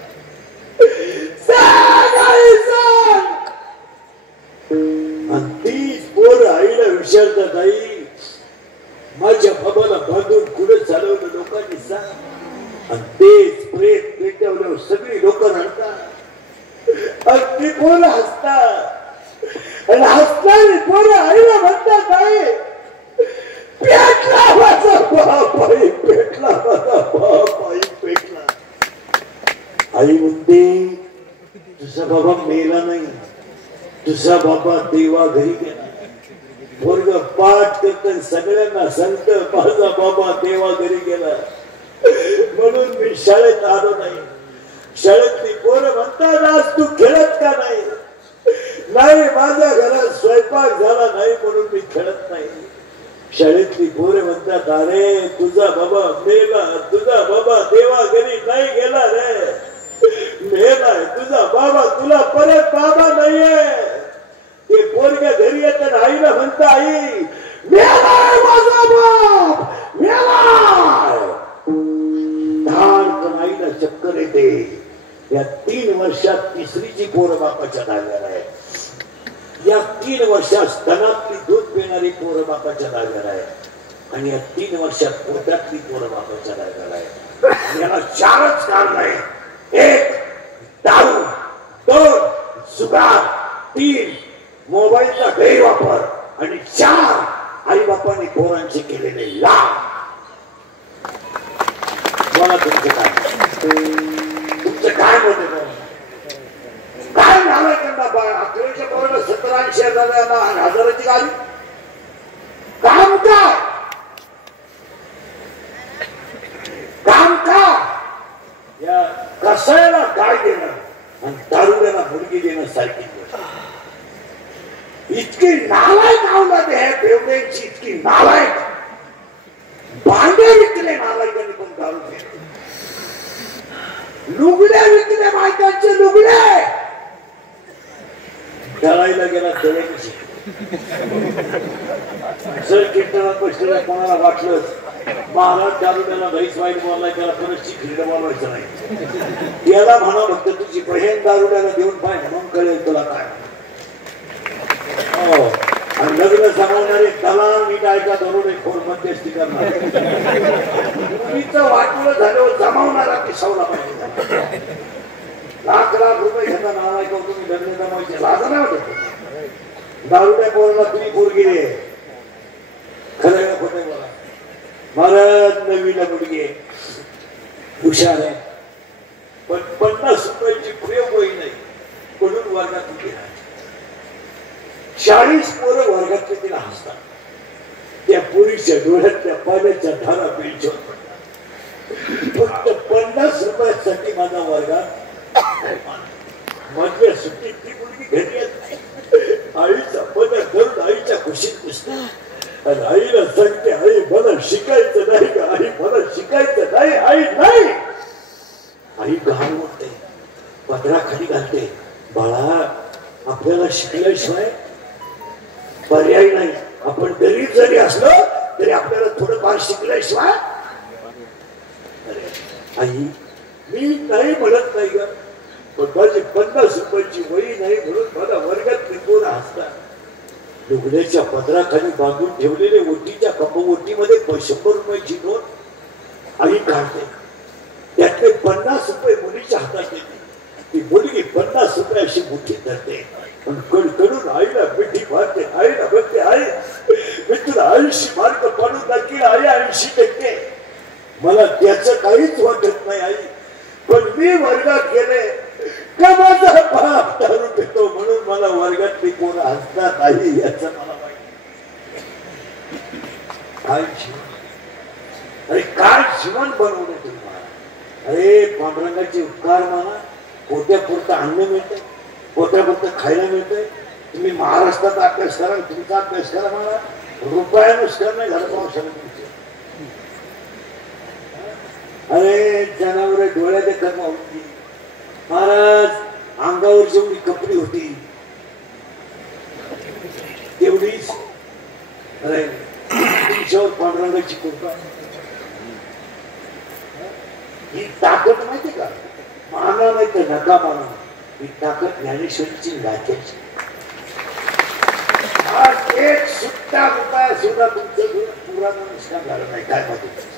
ती पोर आईला विचारतात आई माझ्या बाबाला बांधून कुठे चालवलं लोकांनी सांग. आणि तेच प्रेत पेटवलं सगळी लोक रडतात आणि ती पोरं हसतात आणि हसणारी पोरं आईला म्हणतात आई पेटला माझा बाप, आई पेटला माझा बाप, आई पेटला. आई म्हणते तुझा बाबा मेला नाही, तुझा बाबा देवा घरी गेला. वर्ग पाठ करत सगळ्यांना सांगत माझा बाबा देवा घरी गेला म्हणून मी शाळेत आलो नाही. शाळेतली पोरं म्हणतात आज तू खेळत का नाही. नाही माझ्या घरात स्वयंपाक झाला नाही म्हणून मी खेळत नाही. शाळेतली पोरं म्हणतात अरे तुझा बाबा मेला, तुझा बाबा देवा घरी नाही गेला रे, मेलाय तुझा बाबा, तुला परत बाबा नाहीये. ते पोरग्या घरी येतात आईला म्हणता आई मेलाय माझा बाप, मेलाय. धाड आईला चक्कर येते. या 3 वर्षात 3री पोरं बापाच्या नाव्यावर आहे. या 3 वर्षात स्तनातली दूध पिणारी पोरं बापाच्या नाव्यावर आहे आणि या 3 वर्षात पोटातली पोरं बापाच्या नाव्यावर आहे. याला 4च कारण आहे. 1 दारू, 2 जुगार, 3 मोबाईलचा गैरवापर आणि 4 आई बापांनी पोरांचे केलेले लाभ. मला तुमचं काय मत आहे. काय झालं त्यांना 11च्या पोराला 17,80,000 हजाराची गाडी. काम काय काम का या कसायला काय देणं आणि दारुड्याला मुलगी देणं सारखी. इतकी नालायक आवलाद आहे बेवड्यांची, इतकी नालायक. भांडे विकले नालायकांनी पण दारू घेतले. लुगडे विकले बायकांचे लुगडे. दळायला गेला दळायची जर कीर्तनात बसलेला कोणाला वाटलं महाराज दारुड्याला घरीच वाईट बोललाय त्याला परत चिखलीला बोलवायचं नाही. याला म्हणा फक्त तुझी बहीण दारुड्याला देऊन पाहिजे म्हणून कळेल तुला काय. हो आणि लग्न जमवणारे दलाल मी गायचा धरून एक फोन मध्यस्थी करणार. मुलीचं वाटलं झाल्यावर जमावणारा पिसावला पाहिजे. लाख रुपये घेता नावाय का तुम्ही लग्न जमायचे लाज नाही वाटत. दारुड्या पोराला तुम्ही पोरगी रे खरं का खोटं बोला. महाराज नवीला मुलगी आहे, हुशार आहे, पण 50 रुपयाची प्रयोग होई नाही म्हणून वर्गात गेला. 40 पोरं वर्गातले तिला हसतात. त्या पोरीच्या डोळ्यातल्या पाण्याच्या धारा पिळचोत फक्त 50 रुपयासाठी माझा वर्गात मधल्या सुट्टीत ती मुलगी घरी येत नाही. आईचा पदर धरून आईच्या खुशीत पुसतो आणि आईला सांगते आई मला शिकायचं नाही का, आई मला शिकायचं नाही, आई नाही. आई घाण उठते, पदराखाली घालते. बाळा आपल्याला शिकल्याशिवाय पर्याय नाही. आपण गरीब जरी असलो तरी आपल्याला थोडंफार शिकल्याशिवाय. आई मी नाही म्हणत नाही ग, पण माझी 50 रुपयाची वही नाही म्हणून मला वर्गात पोरं हसतात. लुगड्याच्या पदराखाली बांधून ठेवलेले ओटीच्या ओटीमध्ये 100 रुपयाची नोट आई काढते. त्यातले 50 रुपये मुलीच्या हातात देते. ती मुलगी 50 रुपये अशी मुठी धरते पण कडकडून आईला मिठी मारते. आईला म्हणते आई मी तुला 80 मार्क पाडून दाखील आई 80%. मला त्याचं काहीच वाटत नाही आई पण मी वर्गात गेले का माझा बाप दारू पितो म्हणून मला वर्गातली कोण हसतात आई याचं मला माहिती. काय जीवन अरे काय जीवन बनवलं तुम्हाला. अरे पांडुरंगाचे उपकार म्हणा. पोट्यापुरतं अन्न मिळतंय पोट्यापुरतं खायला मिळतंय. तुम्ही महाराष्ट्रात अभ्यास करा तुमचा अभ्यास करा मला रुपयानुसार नाही झालं पावसाळ्यात. अरे जनावर डोळ्यात कर्म होती महाराज. अंगावर जेवढी कपडी होती तेवढीच अरे तुमच्यावर पांडुरंगाची कृपा. ही ताकद माहिती का माना नाही तर नका माना. ही ताकद ज्ञानेश्वरीची नात्याची. आज एक सुट्टा रुपया सुद्धा तुमचं पुरा नुकसान झालं नाही. काय माहिती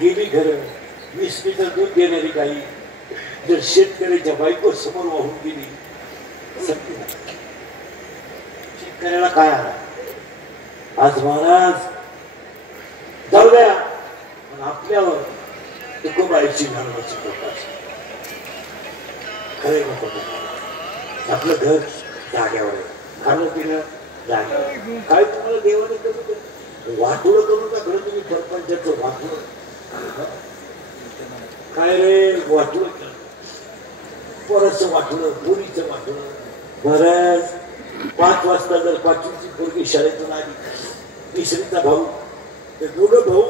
गेली घर विस्मीचं दूध देणारी काही जर शेतकऱ्याच्या बायको समोर वाहून गेली शेतकऱ्याला काय आला. आज महाराज जाऊ द्या पण आपल्यावर तुकोबाईची घालवायची प्रकाश खरे नको. आपलं घर जाग्यावर खाणं पिणं जाग्यावर. काय तुम्हाला देवाने करू दे वाटोळं करू का खरं तुम्ही सरपंचाचं वाटोळं काय रे वाटोळं केलं. पोराचं वाटोळं पोरीचं वाटोळं. बरंच 5 वाजता जर 5वीची पोरगी शाळेतून आली 3रीचा भाऊ ते दोघं भाऊ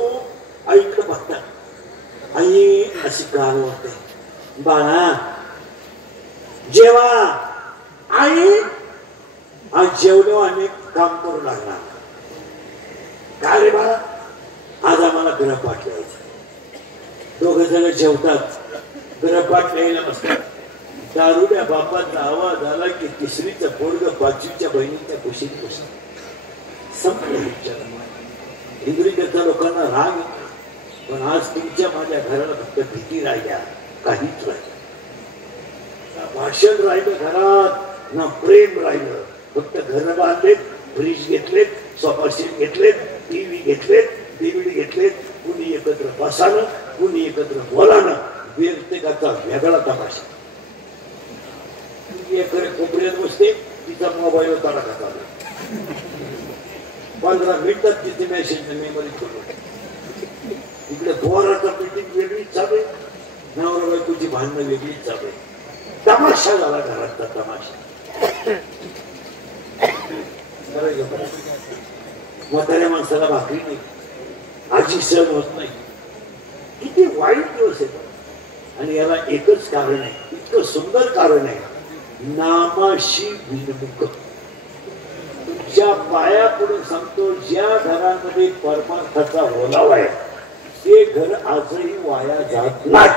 आईकडे बघतात. आई अशी कान वाटते बाळा जेवा. आई आज जेवलो आणि काम करू लागणार. काय रे बाळा आज आम्हाला गृहपाठ लिहायचं. दोघ जण जेवतात गृहपाठ लिहायला बसतात. दारुड्या बापाचा आवाज आला की 3रीचं पोरग 5वीच्या बहिणीच्या कुशीत बसत. संपलं इंग्रजीच्या लोकांना राग येतो पण आज तुमच्या माझ्या घराला फक्त भीती राहिल्या काहीच राहिलं. भाषण राहिलं घरात ना प्रेम राहिलं. फक्त घर बांधलेत फ्रीज घेतलेत सोफा सेट घेतलेत टीव्ही घेतलेत डीव्हीडी घेतलेत. कुणी एकत्र बसानं कुणी एकत्र बोलानं प्रत्येकाचा वेगळा तमाशा. एकडे कोपऱ्यात बसते तिचा मोबाईलवर तारा खातात. 15 मिनिटात तिथे मेसेज मेमरी करू. इकडे पोराचा मीटिंग वेगळीच चालू नवरा बायकोची भांडणं वेगळीच चालू. तमाशा झाला घरातला तमाशा. म्हाताऱ्या माणसाला भाकरी नाही आजी सहन होत नाही. किती वाईट दिवस येतात आणि याला एकच कारण आहे. इतकं सुंदर कारण आहे नामाशी विनमुख. तुमच्या पाया पुढे सांगतो ज्या घरामध्ये परमार्थाचा ओलावा आहे ते घर आजही वाया जात नाही.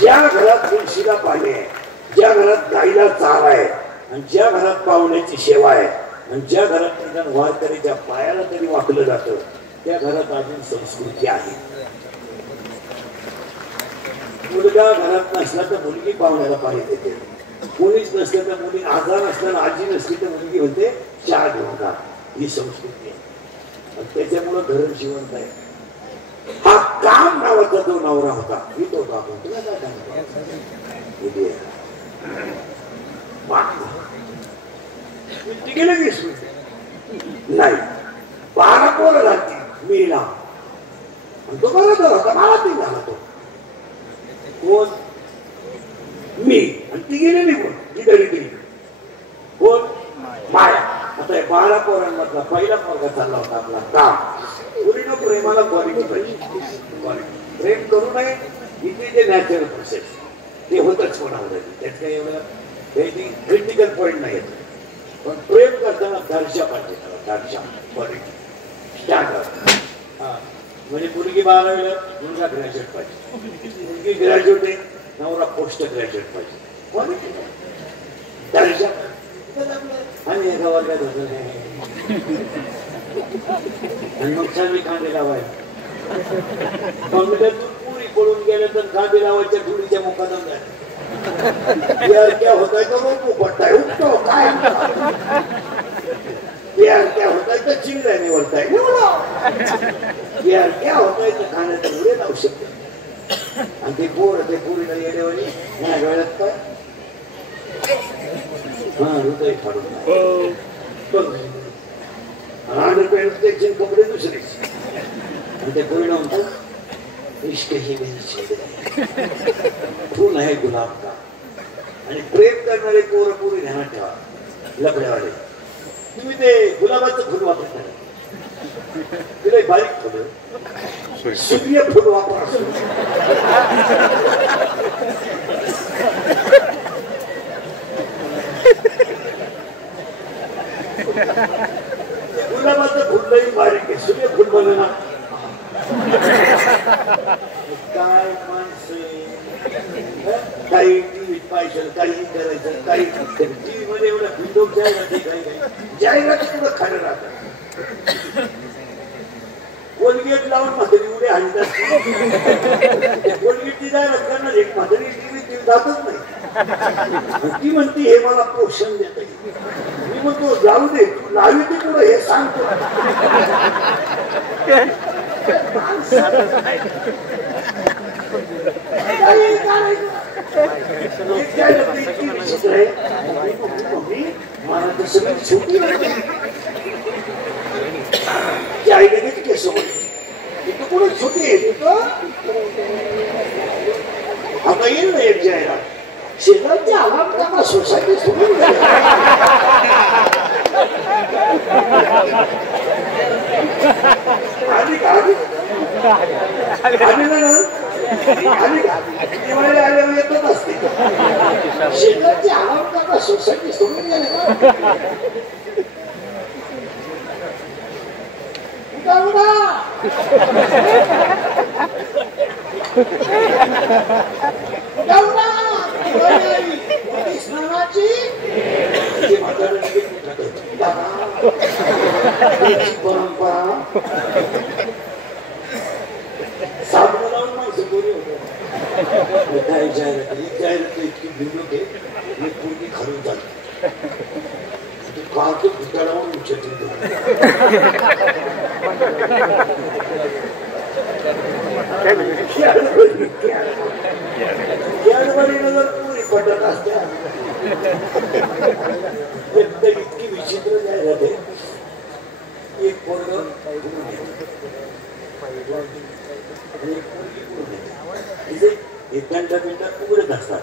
ज्या घरात तुळशीला पाणी आहे ज्या घरात गाईला चारा आहे आणि ज्या घरात पाहुण्याची सेवा आहे आणि ज्या घरात निदान वारकरीच्या पायाला तरी वाकलं जातं त्या घरात अजून संस्कृती आहे. मुलगा घरात नसला तर मुलगी पाहुण्याला पाणी देते. कोणीच नसलं तर मुली आजार असताना आजी नसली तर मुलगी म्हणते चहा घेऊन जा. ही संस्कृती आहे त्याच्यामुळं धरण जिवंत आहे. हा काम नावाचा जो नवरा होता मी तो काम तुला काय गेले 20 मिनिट नाही 12 पोरं राहते मी ना तो बरोबर होता. मला ती झाला तो कोण मी आणि ती गेली निघून ती घरी गेली कोण माया. आता 12 पोरांमधला पहिला पोरगा चालला होता आपला काम. पूर्ण प्रेमाला क्वालिटी पाहिजे. प्रेम करू नये इथे जे नॅचरल प्रोसेस ते होतच कोणावर त्यात काही एवढं क्रिटिकल पॉईंट नाही. पण प्रेम करताना दर्जा पाहिजे त्याला. दर्जा क्वालिटी स्टँडर्ड. म्हणजे मुलगी 12वीला मुलगा ग्रॅज्युएट पाहिजे. मुलगी ग्रॅज्युएट आहे नवरा पोस्ट ग्रॅज्युएट पाहिजे. क्वालिटी दर्जा आणि एका वर्गात होत आणि मग चांगली कांदे लावायला बंगल्यातून पुरी पडून गेल्या तर कांदे लावायच्या धुळीच्या मुखातून यार क्या होता है तो रोपू पड़ता है उठो काय यार क्या होता है तो चिंगड़ा निवडता है निवडो यार क्या होता है तो खाण्यात उडे लावू शकते आणि ते पुरीला येण्यावानी ह्या डोळ्यात काय हा हृदय फाडून आणि कपडे दुसरेच आणि ते पुरीला म्हणतात इश्क ही मेरी फूल है गुलाब का आणि प्रेम करणारे पोर पुरी ध्यानात ठेवा लपड्यावाले तुम्ही ते गुलाबाचं फुल वापरत नाही तिला बारीक फुल सूर्य फुल वापरा गुलाबाचं फुलही बारीक आहे सूर्य फुल बनवलं ना काय माणसं काही टीव्हीत पाहिजे काही करायचं काही टीव्ही मध्ये एवढा विंडो जाहिराती काही जाहिराती एवढं खरं राहतं कोलगेट लावून म्हातारी उडे आणत असते कोलगेटची जाहिरात करणार एक म्हातारी टीव्ही जातच नाही ती म्हणते हे मला पोषण देत मी म्हणतो जाऊ दे तू लावी ते पुढं हे सांगतो मला तर सगळी छोटी आईला किती केस तू कुठे छोटी आहे आता येईल ना एक जायला शेजारच्या आवाज सोसायटी सोडून आली का आली ना आल्यावर येतच असते शेजारची आवाज सोसायटी सोडून गेले स्नानाची परंपरा साबण लावून माणसं गोरी होत काय जाहिरात इतकी भिडूक आहे मी पूर्वी खालून जाते काळतो भुताळावून उचलते जर पुरी पटत असत्या इतकी विचित्र जाहिरात आहे एक पोरग एक घंटा उघडत असतात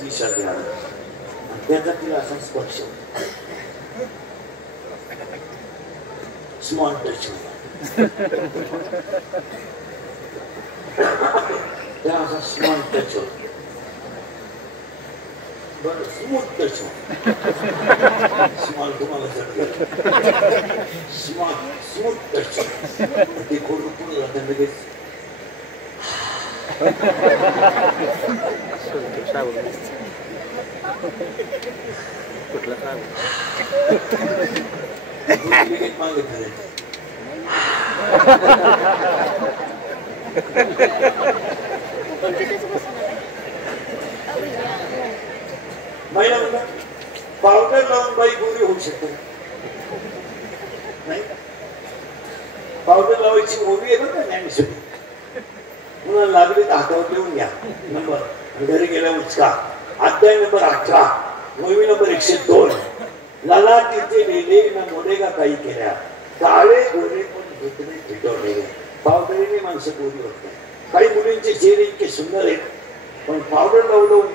टी शर्ट घालून त्याचा तिला असा स्पर्श स्मॉल टच त्या असा स्मॉल टच होत बरं स्मूथ टच स्मॉल तुम्हाला स्मूथ टच ते कोण पुढे जातं लगेच कुठला मागे महिला म्हणतात पावडर लावून बाई गोरी होऊ शकते नाही पावडर लावायची मोवी आहे बरं का ज्ञानेश्वरी कुणाला लागली तर हातावर लिहून घ्या नंबर घरी गेल्या उचका अध्याय नंबर 18 मोवी नंबर 102 लाला तिथे लिहिले ना मोडेगा काही केल्या काळे गोरे पण धुतले फिटवले पावडरीने माणसं गोरी होत नाही काही मुलींचे चेहरे इतके सुंदर आहेत पण पावडर लावलं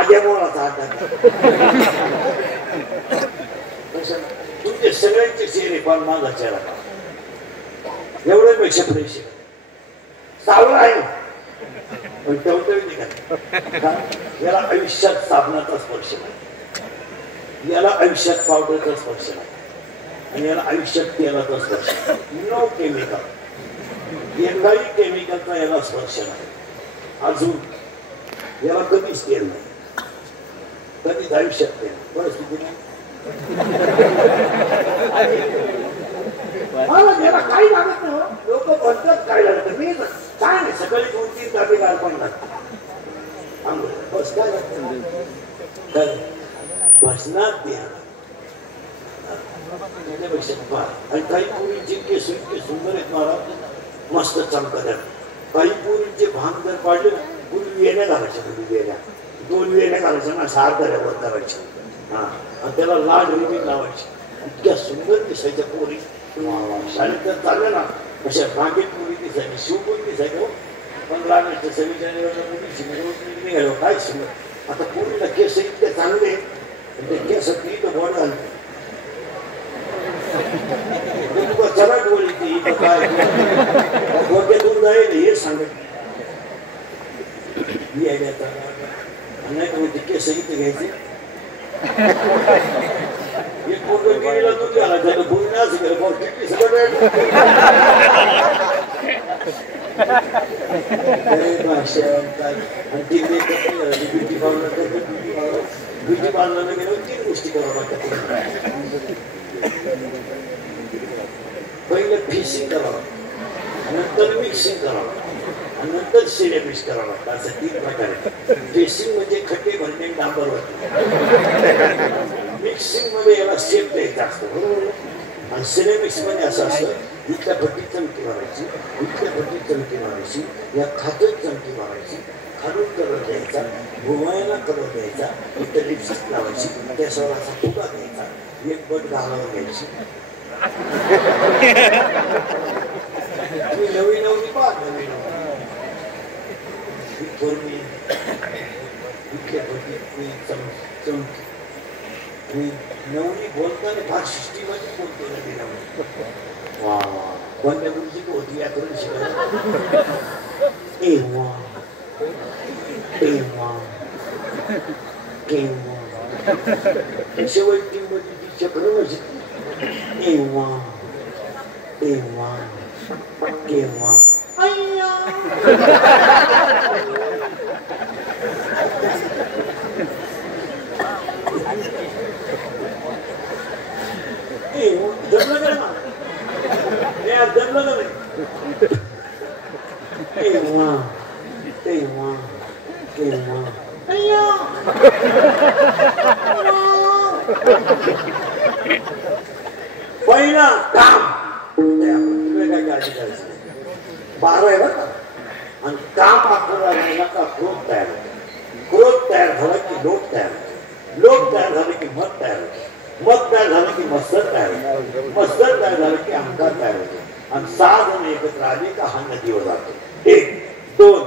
आज्या मोळाचा हात तुमचे सगळ्यांचे चेहरे पण माझा चेहरा एवढ्यापेक्षा फ्रेश सावळा आहे पण टवटवी निघाल याला आयुष्यात साबणाचा स्पर्श नाही याला आयुष्यात पावडरचा स्पर्श नाही आणि याला आयुष्यात तेलाचा स्पर्श नो केमिकल एकाही केमिकलचा याला स्पर्श नाही अजून याला कधीच तेल नाही कधीच आयुष्यात तेल परिस्थिती नाही मला त्याला काही लागत नाही. लोक म्हणतात काय लागत मी काय नाही. सकाळी 2-3 तारखे गार पण लागतात. बस काय भसनात द्या आणि काही पूर्वीचे केस इतके सुंदर आहेत महाराज, मस्त चमकत. काही पूर्वीचे भांग जर पाडले पूर्वी वेण्या घालायच्या. वेण्या 2 वेण्या घालायच्या ना, 6 दऱ्यावर करायच्या. हा, आणि त्याला लाल रिबीन लावायची. इतक्या सुंदर दिसायच्या पोरी. शाळेत तर चालल्या ना अशा भांगेत पोरी दिसायची, शिवपोरी दिसायची. पण लागण्याच्या 26 जानेवारीला निघालो काय सुंदर. आता पोरीला केस इतके चांगले ते केस इथं बोट घालते. चला डोळी ती काय डोक्यातून जाईल हे सांगत नाही का म्हणते केस इथे घ्यायचे. एक पोरग गेला तू त्याला त्याला बोलून असं गेलं सगळं ब्युटी पार्लरला गेलो 3 गोष्टी करावं लागतात. पहिलं फिशिंग करावं, नंतर मिक्सिंग करावं आणि नंतर शिरे मिक्स करावं लागतं. असं 3 प्रकारे. फिशिंग म्हणजे खड्डे भरणे डांबर होते. मिक्सिंग मध्ये याला शेप द्यायचा असतो बरोबर. आणि सिरेमिक्स मध्ये असं असतं इथल्या पट्टी चमकी मारायची, इथल्या पट्टी चमकी मारायची, या खात्यात चमकी मारायची, खालून कलर द्यायचा, भुवयाला कलर द्यायचा, इथं लिपस्टिक लावायची, त्या स्वराचा फुगा द्यायचा, एक बट घालावर घ्यायची. तुम्ही नवीन नवरी पहा नवीन पूर्वी इथल्या पट्टी चमकी नवरी बोलताना फार सृष्टीमध्ये बोलतो ना ती नवरी. वा कोणत्या मुलीची होती याकडून शिकायला शेवटी मध्ये ती चक्र केव्हा जमलं का ना जमलं का नाही. पहिला काम काय काळजी करायची 12 आहे बरं. आणि काम आपल्याला का क्रोध तयार होते. क्रोध तयार झाला की लोक तयार होते. लोक तयार झाले की मत तयार होते. मत तयार झालं की मत्सर तयार होते. मत्सर तयार झालं की अहंकार तयार होते. आणि 6 जण एकत्र आले का हा नदीवर जातो. 1, 2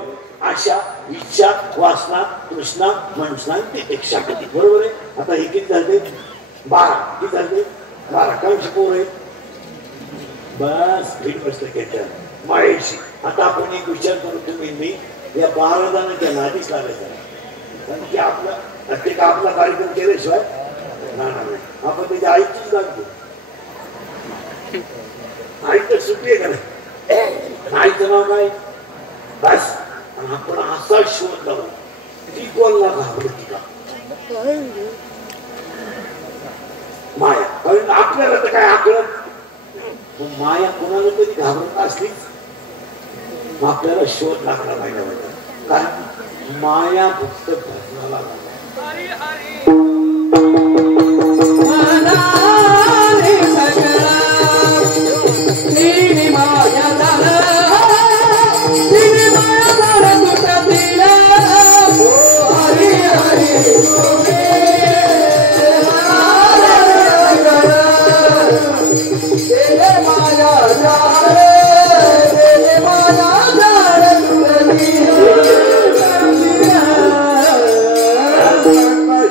आशा, इच्छा, वासना, तृष्णा, मनसना, तितिक्षा. बरोबर आहे. आता हे किती झाले 12. किती झाले 12. कांची पोर आहे बस फिट बसलं त्याच्या माळेशी. आता आपण एक विचार करू तुम्ही मी या 12 जणांच्या नादीच लागायचा. कारण की आपला प्रत्येक आपला कार्यक्रम केल्याशिवाय नाही आपण त्याच्या आईचीच लागतो. आई तर सुटली का नाही. आईचं नाव काय बस. आपण असा शोध लावू ती कोणाला घाबरती का माया. कारण आपल्याला तर काय आकलन माया कोणाला तरी घाबरत असली आपल्याला शोध लागला पाहिजे. कारण माया फक्त भजनाला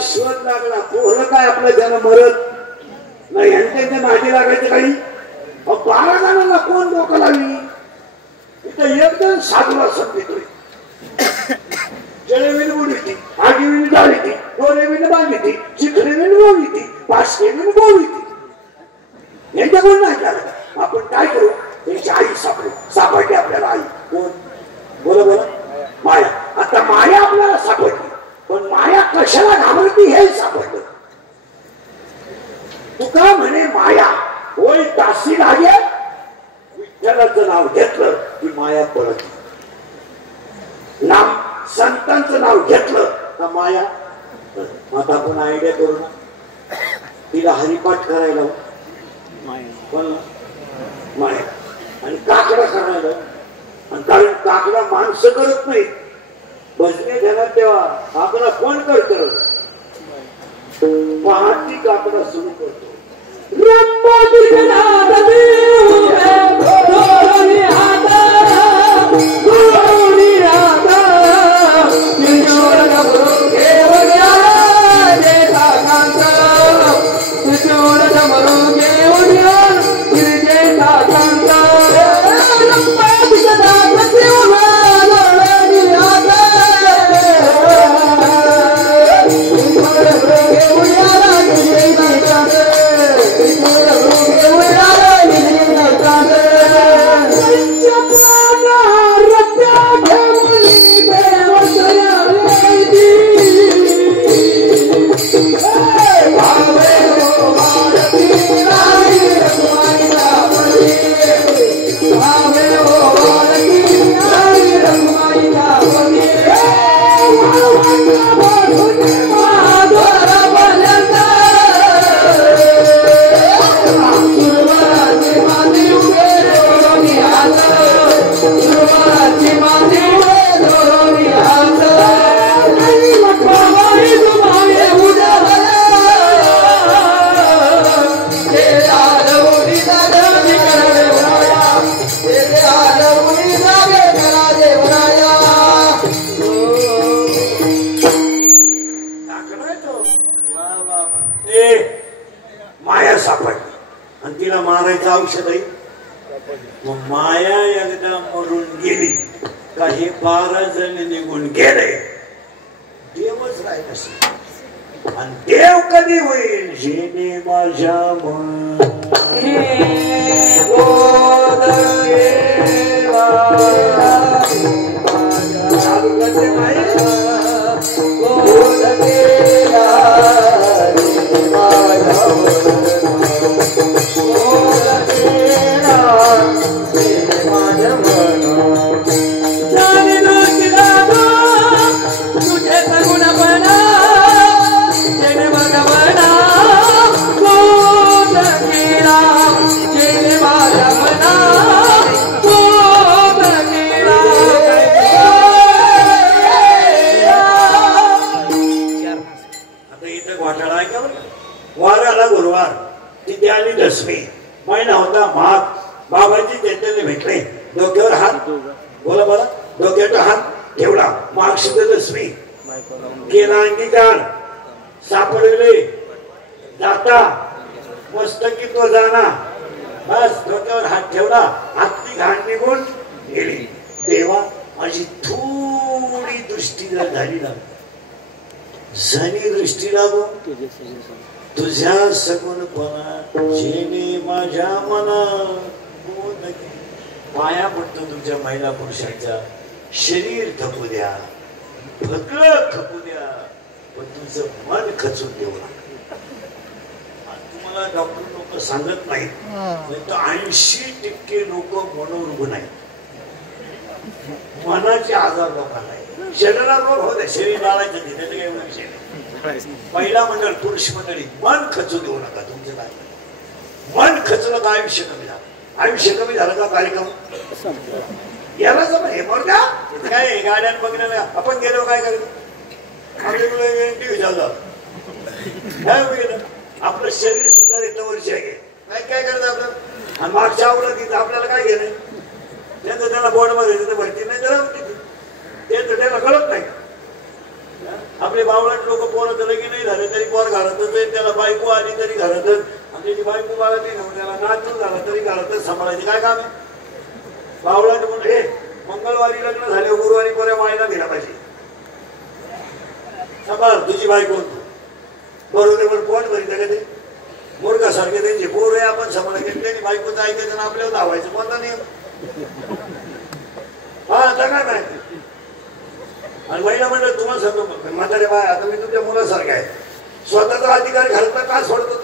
शोध लागला. पोरं काय आपलं जन मरत नाही यांच्या माहिती लागायचं काही. 12 जणांना कोण डोकं लावी. इथं एकदम साधूला संपतोय. जळविण बुडीती, आगीविण जाळीती, डोळेविण बांधीती, चिखलीविण बोलीती, पाचकेविण बोलीती. यांच्याकडून नाही लागत. आपण काय करू त्यांची आई सापडली आपल्याला. आई कोण बोला बोला माया. आता माया आपल्याला सापडली पण माया कशाला घाबरती हे सापडलं. तुका म्हणे माया होय दासी लागे संतांचं नाव घेतलं का माया. आता आपण आयडिया करू ना, तिला हरिपाठ करायला पण माया आणि काकडा करायला. आणि कारण काकडा माणसं करत नाही, भजने ध्यानात तेव्हा काकडा कोण करत. पहाटी काकडा सुरू करतो. माया सापडली आणि तिला मारायचं औषध आहे. माया एकदा मरून गेली का हे 12 जण निघून गेले, देवच राहिला. आणि देव कधी होईल, जेने माझ्या चालू करते माये गुरुवार तिथे आली दसमी महिना होता माघ. बाबाजी त्यांच्याने भेटले, डोक्यावर हात बोला बोला डोक्यावर हात ठेवला. माघ शुद्ध दसमी केला अंगीकार. सापडले जाता मस्तकी तो जाना. बस डोक्यावर हात ठेवला, हातली घाण निघून गेली. देवा माझी थोडी दृष्टी जर झाली ना, जणी दृष्टी लागू तुझ्या सगुणपणा जेने माझ्या मना. माया म्हणतो तुमच्या महिला पुरुषांचा शरीर खपू द्या, सगळं खपू द्या, पण तुमचं मन खचून देऊ नका. तुम्हाला डॉक्टर लोक सांगत नाहीत, 80% लोक मनोरुग्ण आहेत. मनाचे आजार लोकांना आहेत. शरीरात रोग होते, शरीर लावायचं नाही, त्याचा काही विषय नाही. पहिला मंडळ पुरुष मंडळी मन खचू देऊ नका. तुमचं काय मन खचलं का आयुष्य कमी झालं. आयुष्य कमी झालं का कार्यक्रम याला जमा हे मर द्या. काय गाड्यात बघण्याला आपण गेलो काय करायचं, आपलं शरीर सुद्धा येतं वर्ष आहे काय करायचं आपलं. आणि मागच्या आवडत आपल्याला काय घेणं, त्यांचं त्याला बोर्ड मध्ये भरती नाही तर त्यांचं त्याला कळत नाही. आपले बावळट लोक पोरं लगी नाही झाले तरी पोर घरातच, त्याला बायको आली तरी घरातच, आणि त्याची बायको बाळा नाही त्याला नातू झाला तरी घरातच सांभाळायचे. काय काम आहे बावळट म्हणून. हे मंगळवारी लग्न झाले, गुरुवारी पोऱ्या मायला दिला पाहिजे. सांभाळ तुझी बायको बरोबर पोट भरीत का ते मुर्गासारखे त्यांचे पोर आहे, आपण सांभाळायचे. त्यांनी बायकोचं ऐकायचं आणि आपल्याला धावायचं कोणता नाही. हा आता काय माहिती. आणि महिला मंडळ तुम्हाला सांगतो म्हातारे बाय, आता मी तुमच्या मुलासारखा आहे, स्वतःचा अधिकार घालता का सोडतो,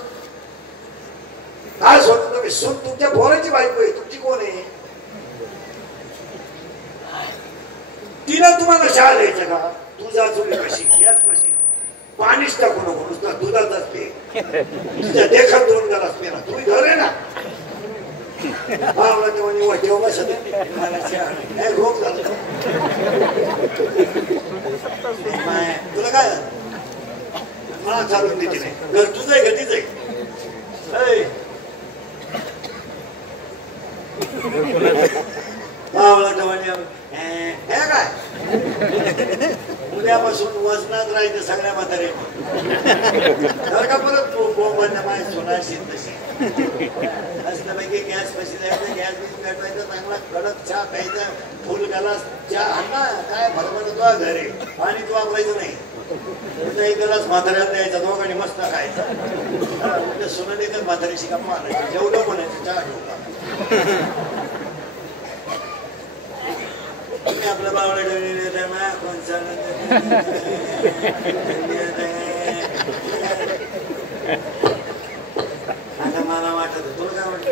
काय सोडतो तुम्ही. सून तुमच्या पोराची बायको आहे, तुमची कोण आहे. ती तिनं तुम्हाला शाळा द्यायचं का? तुझा चुली कशी याच कशी पाणीच टाकू नको नुसतं दुधात असते तुझ्या देखत 2 ग्लास पिला तुम्ही घर आहे ना तेव्हा रोग झाला तुला काय मला चालून देते नाही घर तुझं आहे का तिचं आहे काय उद्यापासून वजनात राहायचं सगळ्या म्हातारे का परत माझ्या सोनाशी तशी असल्यापैकी गॅस पशी द्यायचं गॅस पशी पेटवायचं चांगला कडक चहा प्यायचा फुल गलास चहा आणला काय भरभर तुझा घरी पाणी तू वापरायचं नाही एक गलास म्हाताऱ्याला द्यायचा दोघांनी मस्त खायचा म्हणजे सोनाली तर म्हातारीशी का मारायचं जेवढं म्हणायचं चहा घेऊ का तुम्ही आपल्या बावडा कोण आता मला वाटत तुला काय वाटत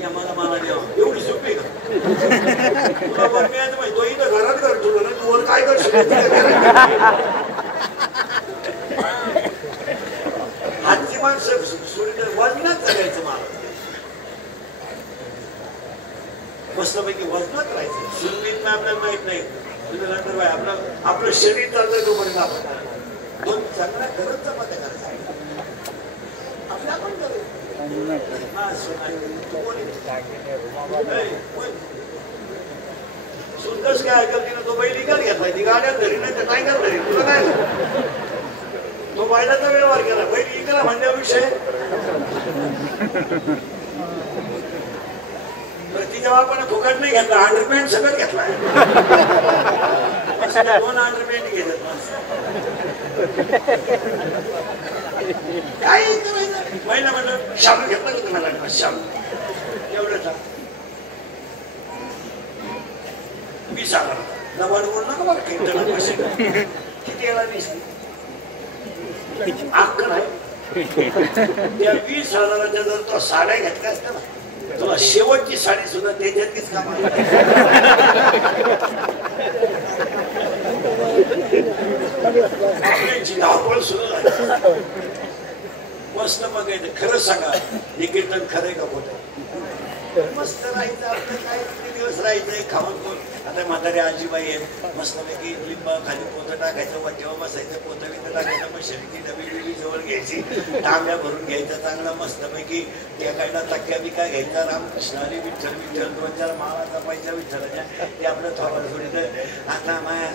या मला द्यावं एवढी सोपी का तुला वर मिळायचं माहिती तो इथं घरात कर तुला तू वर काय करशील हातची माणसं सोडून वजनात जगायचं मला मस्तपैकी वजनात राहायचं सुनबीन आपल्याला माहित नाही तुझं नंतर आपलं शरीर चालतंय तोपर्यंत आपण दोन चांगल्या खरंच चपात्या करायचं आपल्या पण करू सुंदर काय ऐकल तिनं तो बैल इकाल घेतलाय ती गाड्यात धरी नाही तर काय कर धरी तुला काय तो बैलाचा व्यवहार केला बैल इकला म्हणजे विषय तिच्या बापाने फुकट नाही घेतला अंडरपॅन्ट सगळं घेतलाय 2 अंडरपॅन्ट घेतात काही करायचं महिला म्हणलं शाम घेतला का तुम्हाला शाम एवढंच 20,000 दबाड बोल नका बरं किती वेळा दिसली अक्कल आहे त्या 20,000च्या जर तो साड्या घेतल्या असत्या ना तुला शेवटची साडी सुद्धा त्याच्यातलीच काम धावपळ सुरू झाली मस्त बघायचं खरं सांगा हे कीर्तन खरंय का खोटं मस्त राहायचं आपलं काय किती दिवस राहायचंय खाऊन कोण आता म्हातारे आजीबाई आहेत मस्तपैकी लिंब खाली पोतं टाकायचं वटेवा बसायचं पोतं विकत टाकायचं मग शरीरची डबी बिबी जवळ घ्यायची तांब्या भरून घ्यायचं चांगलं मस्तपैकी त्या कायला तक्क्या बिका घ्यायचा रामकृष्ण हरी विठ्ठल विठ्ठल 2-4 माळा जपायच्या विठ्ठलाच्या ते आपलं थोडं थोडी आता माया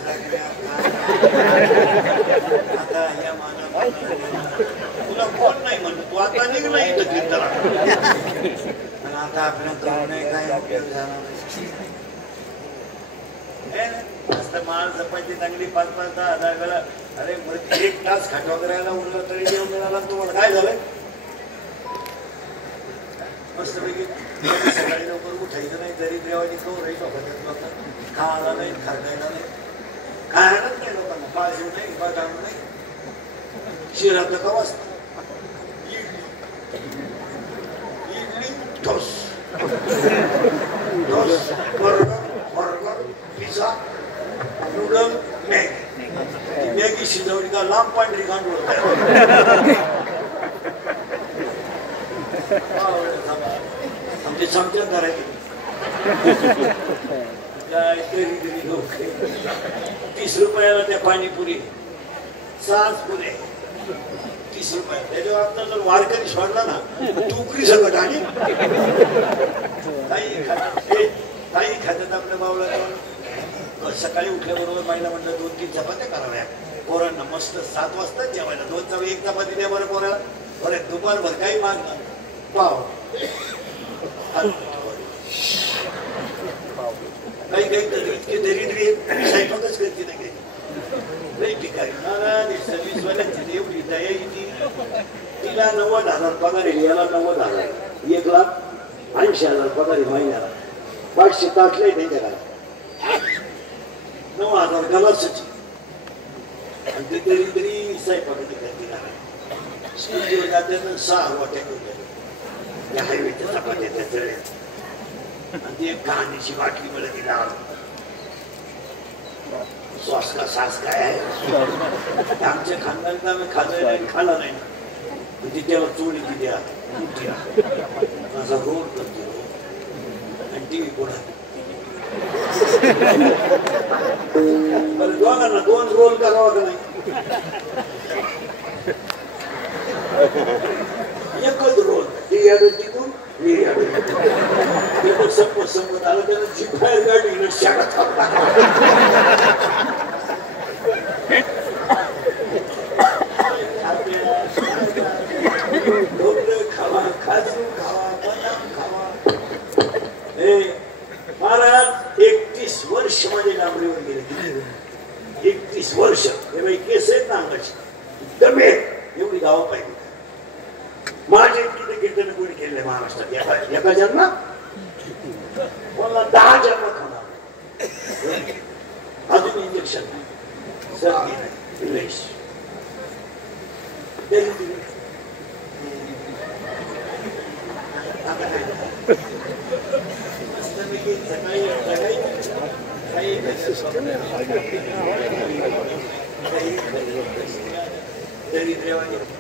आता या माना तुला कोण नाही म्हणत तू आता निघला इथं कीर्तनाला आता आपल्या काय उपयोग झाला माळ जपायची चांगली 5-10 वेळा अरे 1 तास खाटवा करायला उरलं तरी जेवण मिळाला तुम्हाला काय झालंय मस्तपैकी सकाळी लवकर उठायचं नाही तरी देवानी कवराई लोकांना खायला नाही खायला नाही खायलाच नाही लोकांना पाळीव नाही बघावं नाही शिरात का वाजता इडली ठोस बर्गर पिझ्झा नूडल मॅगी शिजवली का लांब पांढरी गांडूळ आमचे चमच्या करायचे 30 रुपयाला त्या पाणीपुरी 6 पुरे 30 रुपये त्याच्यावर आता जर वारकरी सोडला ना तुकरी सगळं आणि काही खात्यात आपल्या बावला सकाळी उठल्याबरोबर बाईला म्हणलं 2-3 चपात्या कराव्या पोरांना मस्त 7 वाजता जेवायला 1 चपाती द्या बरं पोराला बरं दुपारभर काही मागणार पाव काही इतके दरिद्री स्वयंपाकच करते नाही काही ठिकाणी सर्व्हिसवाल्यांची एवढी दया येते तिला 90,000 पगार आहे याला 90,000 1,80,000 पगार आहे महिन्याला 500 ताटले त्यांच्या घरात 9,000 गलासची आणि ते दरिद्री स्वयंपाकाची करते ना स्कूल जेव्हा जाते ना 6 वाट्या करून त्या हायवेच्या चपात्या आणि ती एक कहाणीची बाटली मला ती लावली श्वास का सास काय आहे आमच्या खानदानात आम्ही खाल्लं नाही खाल्ला नाही म्हणजे त्याला चोळी दिली माझा रोल करतो आणि टीव्ही पुढे दोघांना 2 रोल करावा का नाही एकच रोल ती याड तिथून मी याड संपत आलं त्यानं जी बाहेर गाडी शाळेत खावा खाजू खावा बदाम खावा महाराज 31 वर्ष माझे डांबरीवर गेले 31 वर्ष हे बाई केस आहेत ना अंगाची दमे एवढी गावं पाहिजे माझे किती कीर्तन कोणी केले महाराष्ट्रात एका जन्मात मला 10 जन्म खाणार अजून इंजेक्शन नाही सर्दी नाही विलेश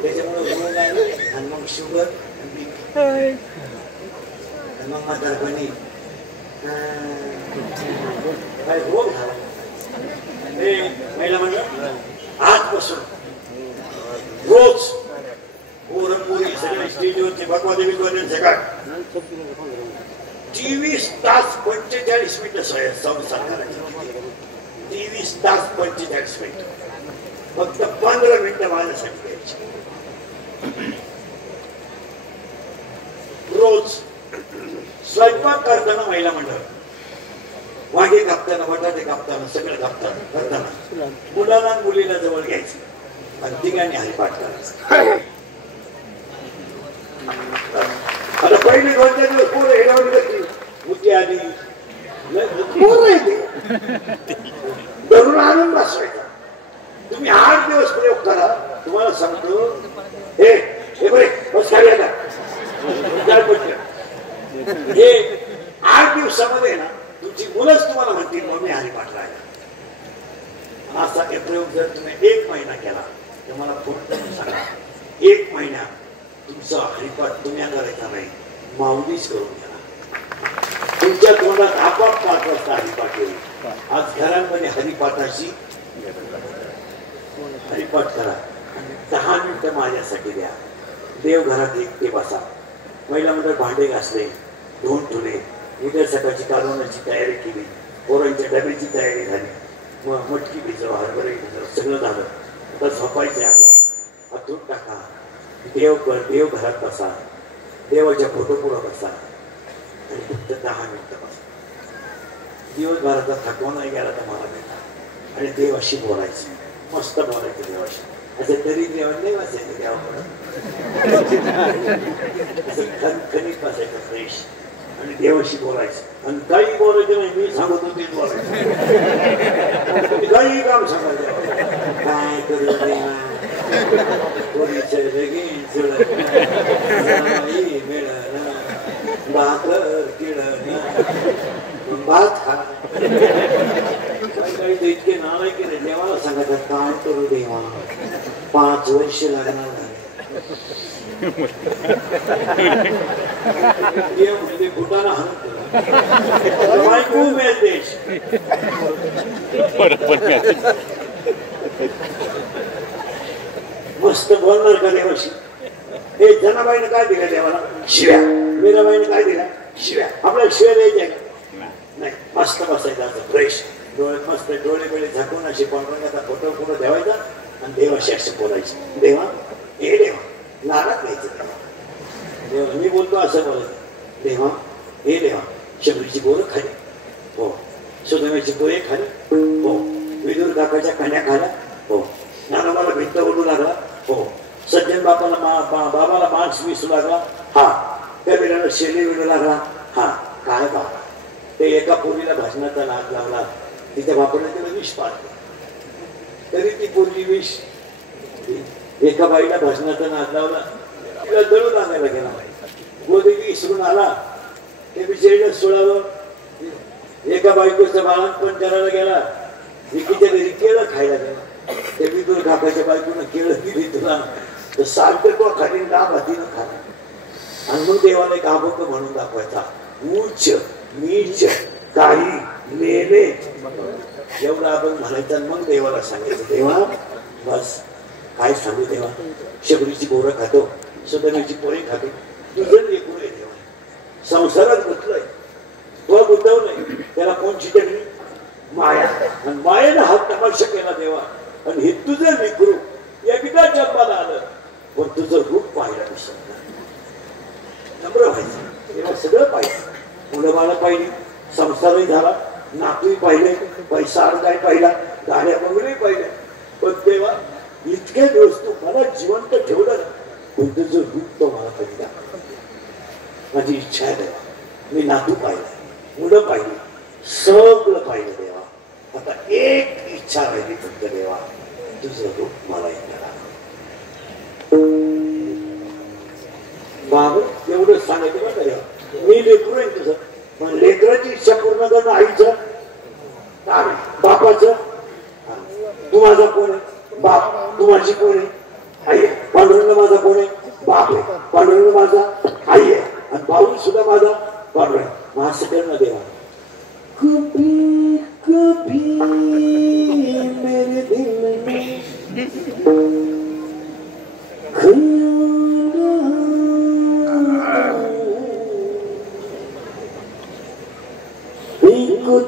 त्याच्यामुळे रोग आले आणि मग शुगर मग म्हातारपणी काय रोग झाला महिला म्हणलं आजपासून रोज पोरी सगळे स्टेजवरचे भगवादेवी सगळं 23 तास 45 मिनिटं संसार करायचे 23 तास 45 मिनिटं फक्त 15 मिनिटं माझ्यासाठी द्यायची रोज स्वयंपाक करताना महिला मंडळ वांगे कापताना बटाटे कापताना सगळं कापताना करताना मुलाला मुलीला जवळ घ्यायचं आणि तिघांनी हरिपाठ करायचं आता पहिले 2-4 दिवस पोरं हेरावून घेतली मुद्दे आधी पोरं येते धरून आणून बसवायचा तुम्ही 8 दिवस प्रयोग करा तुम्हाला सांगतो हे बरे बस खाली आता हे 8 दिवसामध्ये ना तुमची मुलंच तुम्हाला म्हणतील मम्मी हरिपाठ राहिला असा हे प्रयोग जर तुम्ही 1 महिना केला तर मला फोन करून सांगा 1 महिना तुमचा हरिपाठ तुम्ही करायचा नाही माऊलीच करून घ्या तुमच्या तोंडात आपाप 5 वाजता हरिपाठ येईल आज घरांमध्ये हरिपाठाशी हरिपाठ करा 10 मिनिटं माझ्यासाठी द्या देवघरात एकटे बसा महिला मंडळ भांडे घासले धुवून ठेवले उद्या सकाळची कालवण्याची तयारी केली पोरांच्या डब्याची तयारी झाली मग मटकी भिजव हरभरे भिजव सगळं झालं आता झोपायचं आपलं हातून टाका देवघरात बसा देवाच्या फोटो पुढं बसा आणि फक्त 10 मिनिटं बसा दिवसभराचा थकवा नाही गेला तर मला भेटा आणि देवाशी बोलायचं मस्त बोलायचं देवाशी असं तरी देवा नाही वाचायचं देवाकडं खणखणीत बसायचं फ्रेश आणि देवाशी बोलायचं आणि काही बोलायचं नाही मी सांगत होते बोलायचं काही काम सांगायचं काय करू देवा इतके नाव केले देवाला सांगायचं काय करू देवा 5 वर्ष लागणार देव म्हणजे भूताना देश मस्त बोलणार का देवाशी हे जनाबाईने काय दिलं देवाला शिव्या मीराबाईने काय दिला शिव्या आपल्याला शिव्या द्यायच्या नाही मस्त बसायचं असं फ्रेश डोळे मस्त डोळे बिळे झाकून अशी पांढरंगाचा फोटो पुढं ठेवायचा आणि देवाशी असं बोलायचं देवा हे देवा लाडात घ्यायचं देवा मी बोलतो असं बोलायचं देवा हे देवा शबरीची बोरं खाली हो सुदाम्याची पोहे खाली हो विदूर काकाच्या कन्या खाल्या हो नानाबाला भिंत ओढू लागला हो सज्जन बाबाला मांस विसू लागला हा त्या वेळेला शेली विडू लागला हा काय बाबा ते एका पोरीला भाषणाचा नाद लावला तिच्या बापाने तिला विष पाडलं तरी ती पोरगी विष एका बाईला भाषणाचा नाद लावला तिला दळून आणायला गेला गोदेवी इसरून आला ते बिचारीला सोडावं एका बायकोचं बाळंतपण करायला गेला विकीच्या घरी केळं खायला गेला ते विदूर काकाच्या बायकोनं केळं दिली तुला तर सारखं तो खाली डाब हातीनं खाला आणि मग देवाला एक अभंग म्हणून दाखवायचा उच्च नीच काही मेले एवढा अभंग म्हणायचा मग देवाला सांगायचं देवा बस काय सांगू देवा शबरीची बोरं खातो सुधारीची पोळी खातो तुझं लेकरू आहे देवा संसारात गुंतलोय तो गुंतवलंय त्याला कोण चिटकली माया आणि मायेनं हात तमाशा केला देवा आणि हे तुझं लेकरू एकदा जन्माला आलं पण तुझं रूप पाहिलं दिसत नम्र व्हायचं तेव्हा सगळं पाहिजे मुलं बाळा पाहिली संसारही झाला नातूही पाहिले पैसा अर्धाही पाहिला गाड्या बंगलेही पाहिल्या पण तेव्हा इतके दिवस तू मला जिवंत ठेवलं ना पण तुझं रूप तो मला कधी दाखव माझी इच्छा आहे देवा मी नातू पाहिलं मुलं पाहिली सगळं पाहिलं देवा आता एक इच्छा राहिली फक्त देवा तुझं रूप मला एकदा बाबा एवढं सांगायचं बरं देवा मी लेकरू आहे तुझं पण लेकराची इच्छा पूर्ण करणं आईचं बापाचं तू माझा कोण आहे बाप तू माझी कोण आहे आई पांडुरंग माझा कोण आहे बाप आहे पांडुरंग माझा आई आहे आणि भाऊ सुद्धा माझा पांडुरंग मग असं करणं देवा कभी कभी मेरे दिल में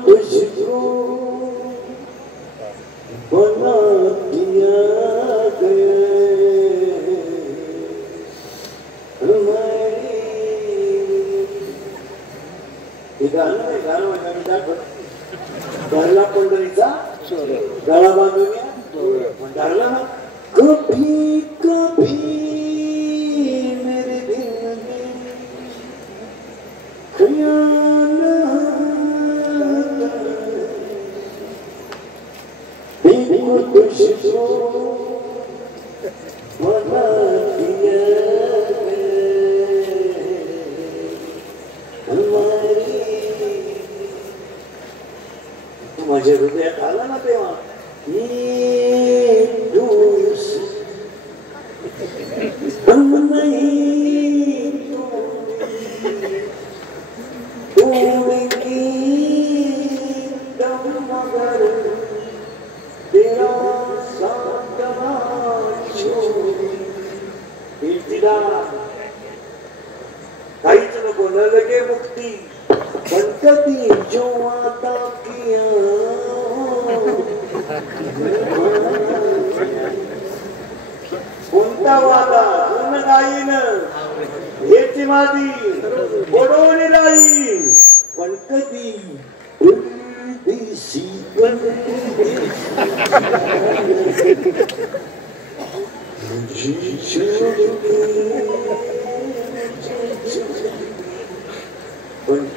तुझको बना दिया गया गाणं पंढरीचा गळा बांधूया कभी कभी मेरे दिल में तुझको बना दिया तू माझ्या हृदयात आला ना तेव्हा काहीच नको न लगे मुक्ती बनकती जो आता किया कोणता वादा गुण गाईन हेची मादी बोडवणी राहील पण कधी दिसी पण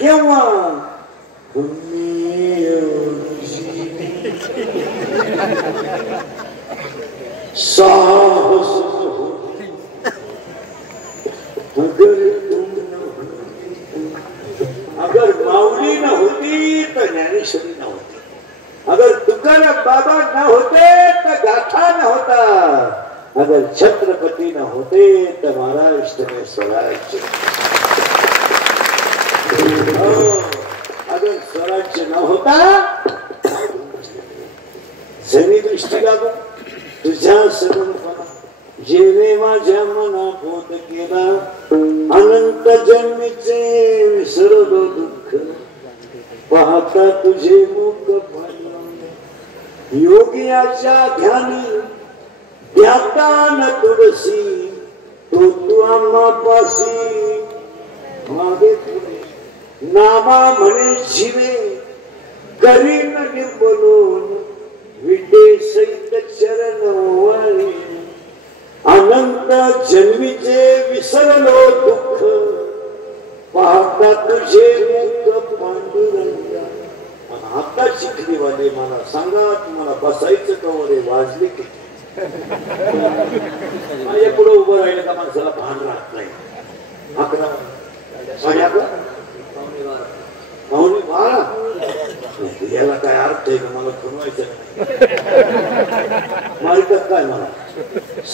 केव्हा साहस अगर माऊली न होती तर ज्ञानेश्वरी न होती अगर तुकाराम बाबा न होते तर गाथा न होता अगर छत्रपति न होते तो महाराष्ट्र में स्वराज्य अगर स्वराज्य न होता जमी दृष्टी लागून तुझ्या सगळपणा जेणे माझ्या मना बोध केला अनंत जन्मीचे विसरलो दुःख पाहता तुझे मुख पाहिलं योगियाच्या ध्यानी ध्याता न तुळसी तो आम्हा पासी मागे पुढे नामा म्हणे शिवे करीन निंबलोन विटे सहित चरण वाळी अनंत जन्मीचे विसरलो दुःख पाहता तुझे मुख पांडुरंगा आता शिकली वाले मला सांगा तुम्हाला बसायचं कवरे वाजले किती माझ्या पुढे उभं राहिलं का माणसाला भान राहत नाही 11 पावणे 12 याला काय अर्थ आहे का मला खुणवायचं माहितात काय मला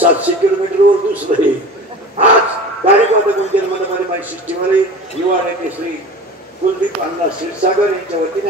700 किलोमीटरवर दुसरं आहे आज कार्यक्रम मंदिर मध्ये माझी शिष्टीवाले युवा नेते श्री कुलदीप अण्णा क्षीरसागर यांच्या वतीने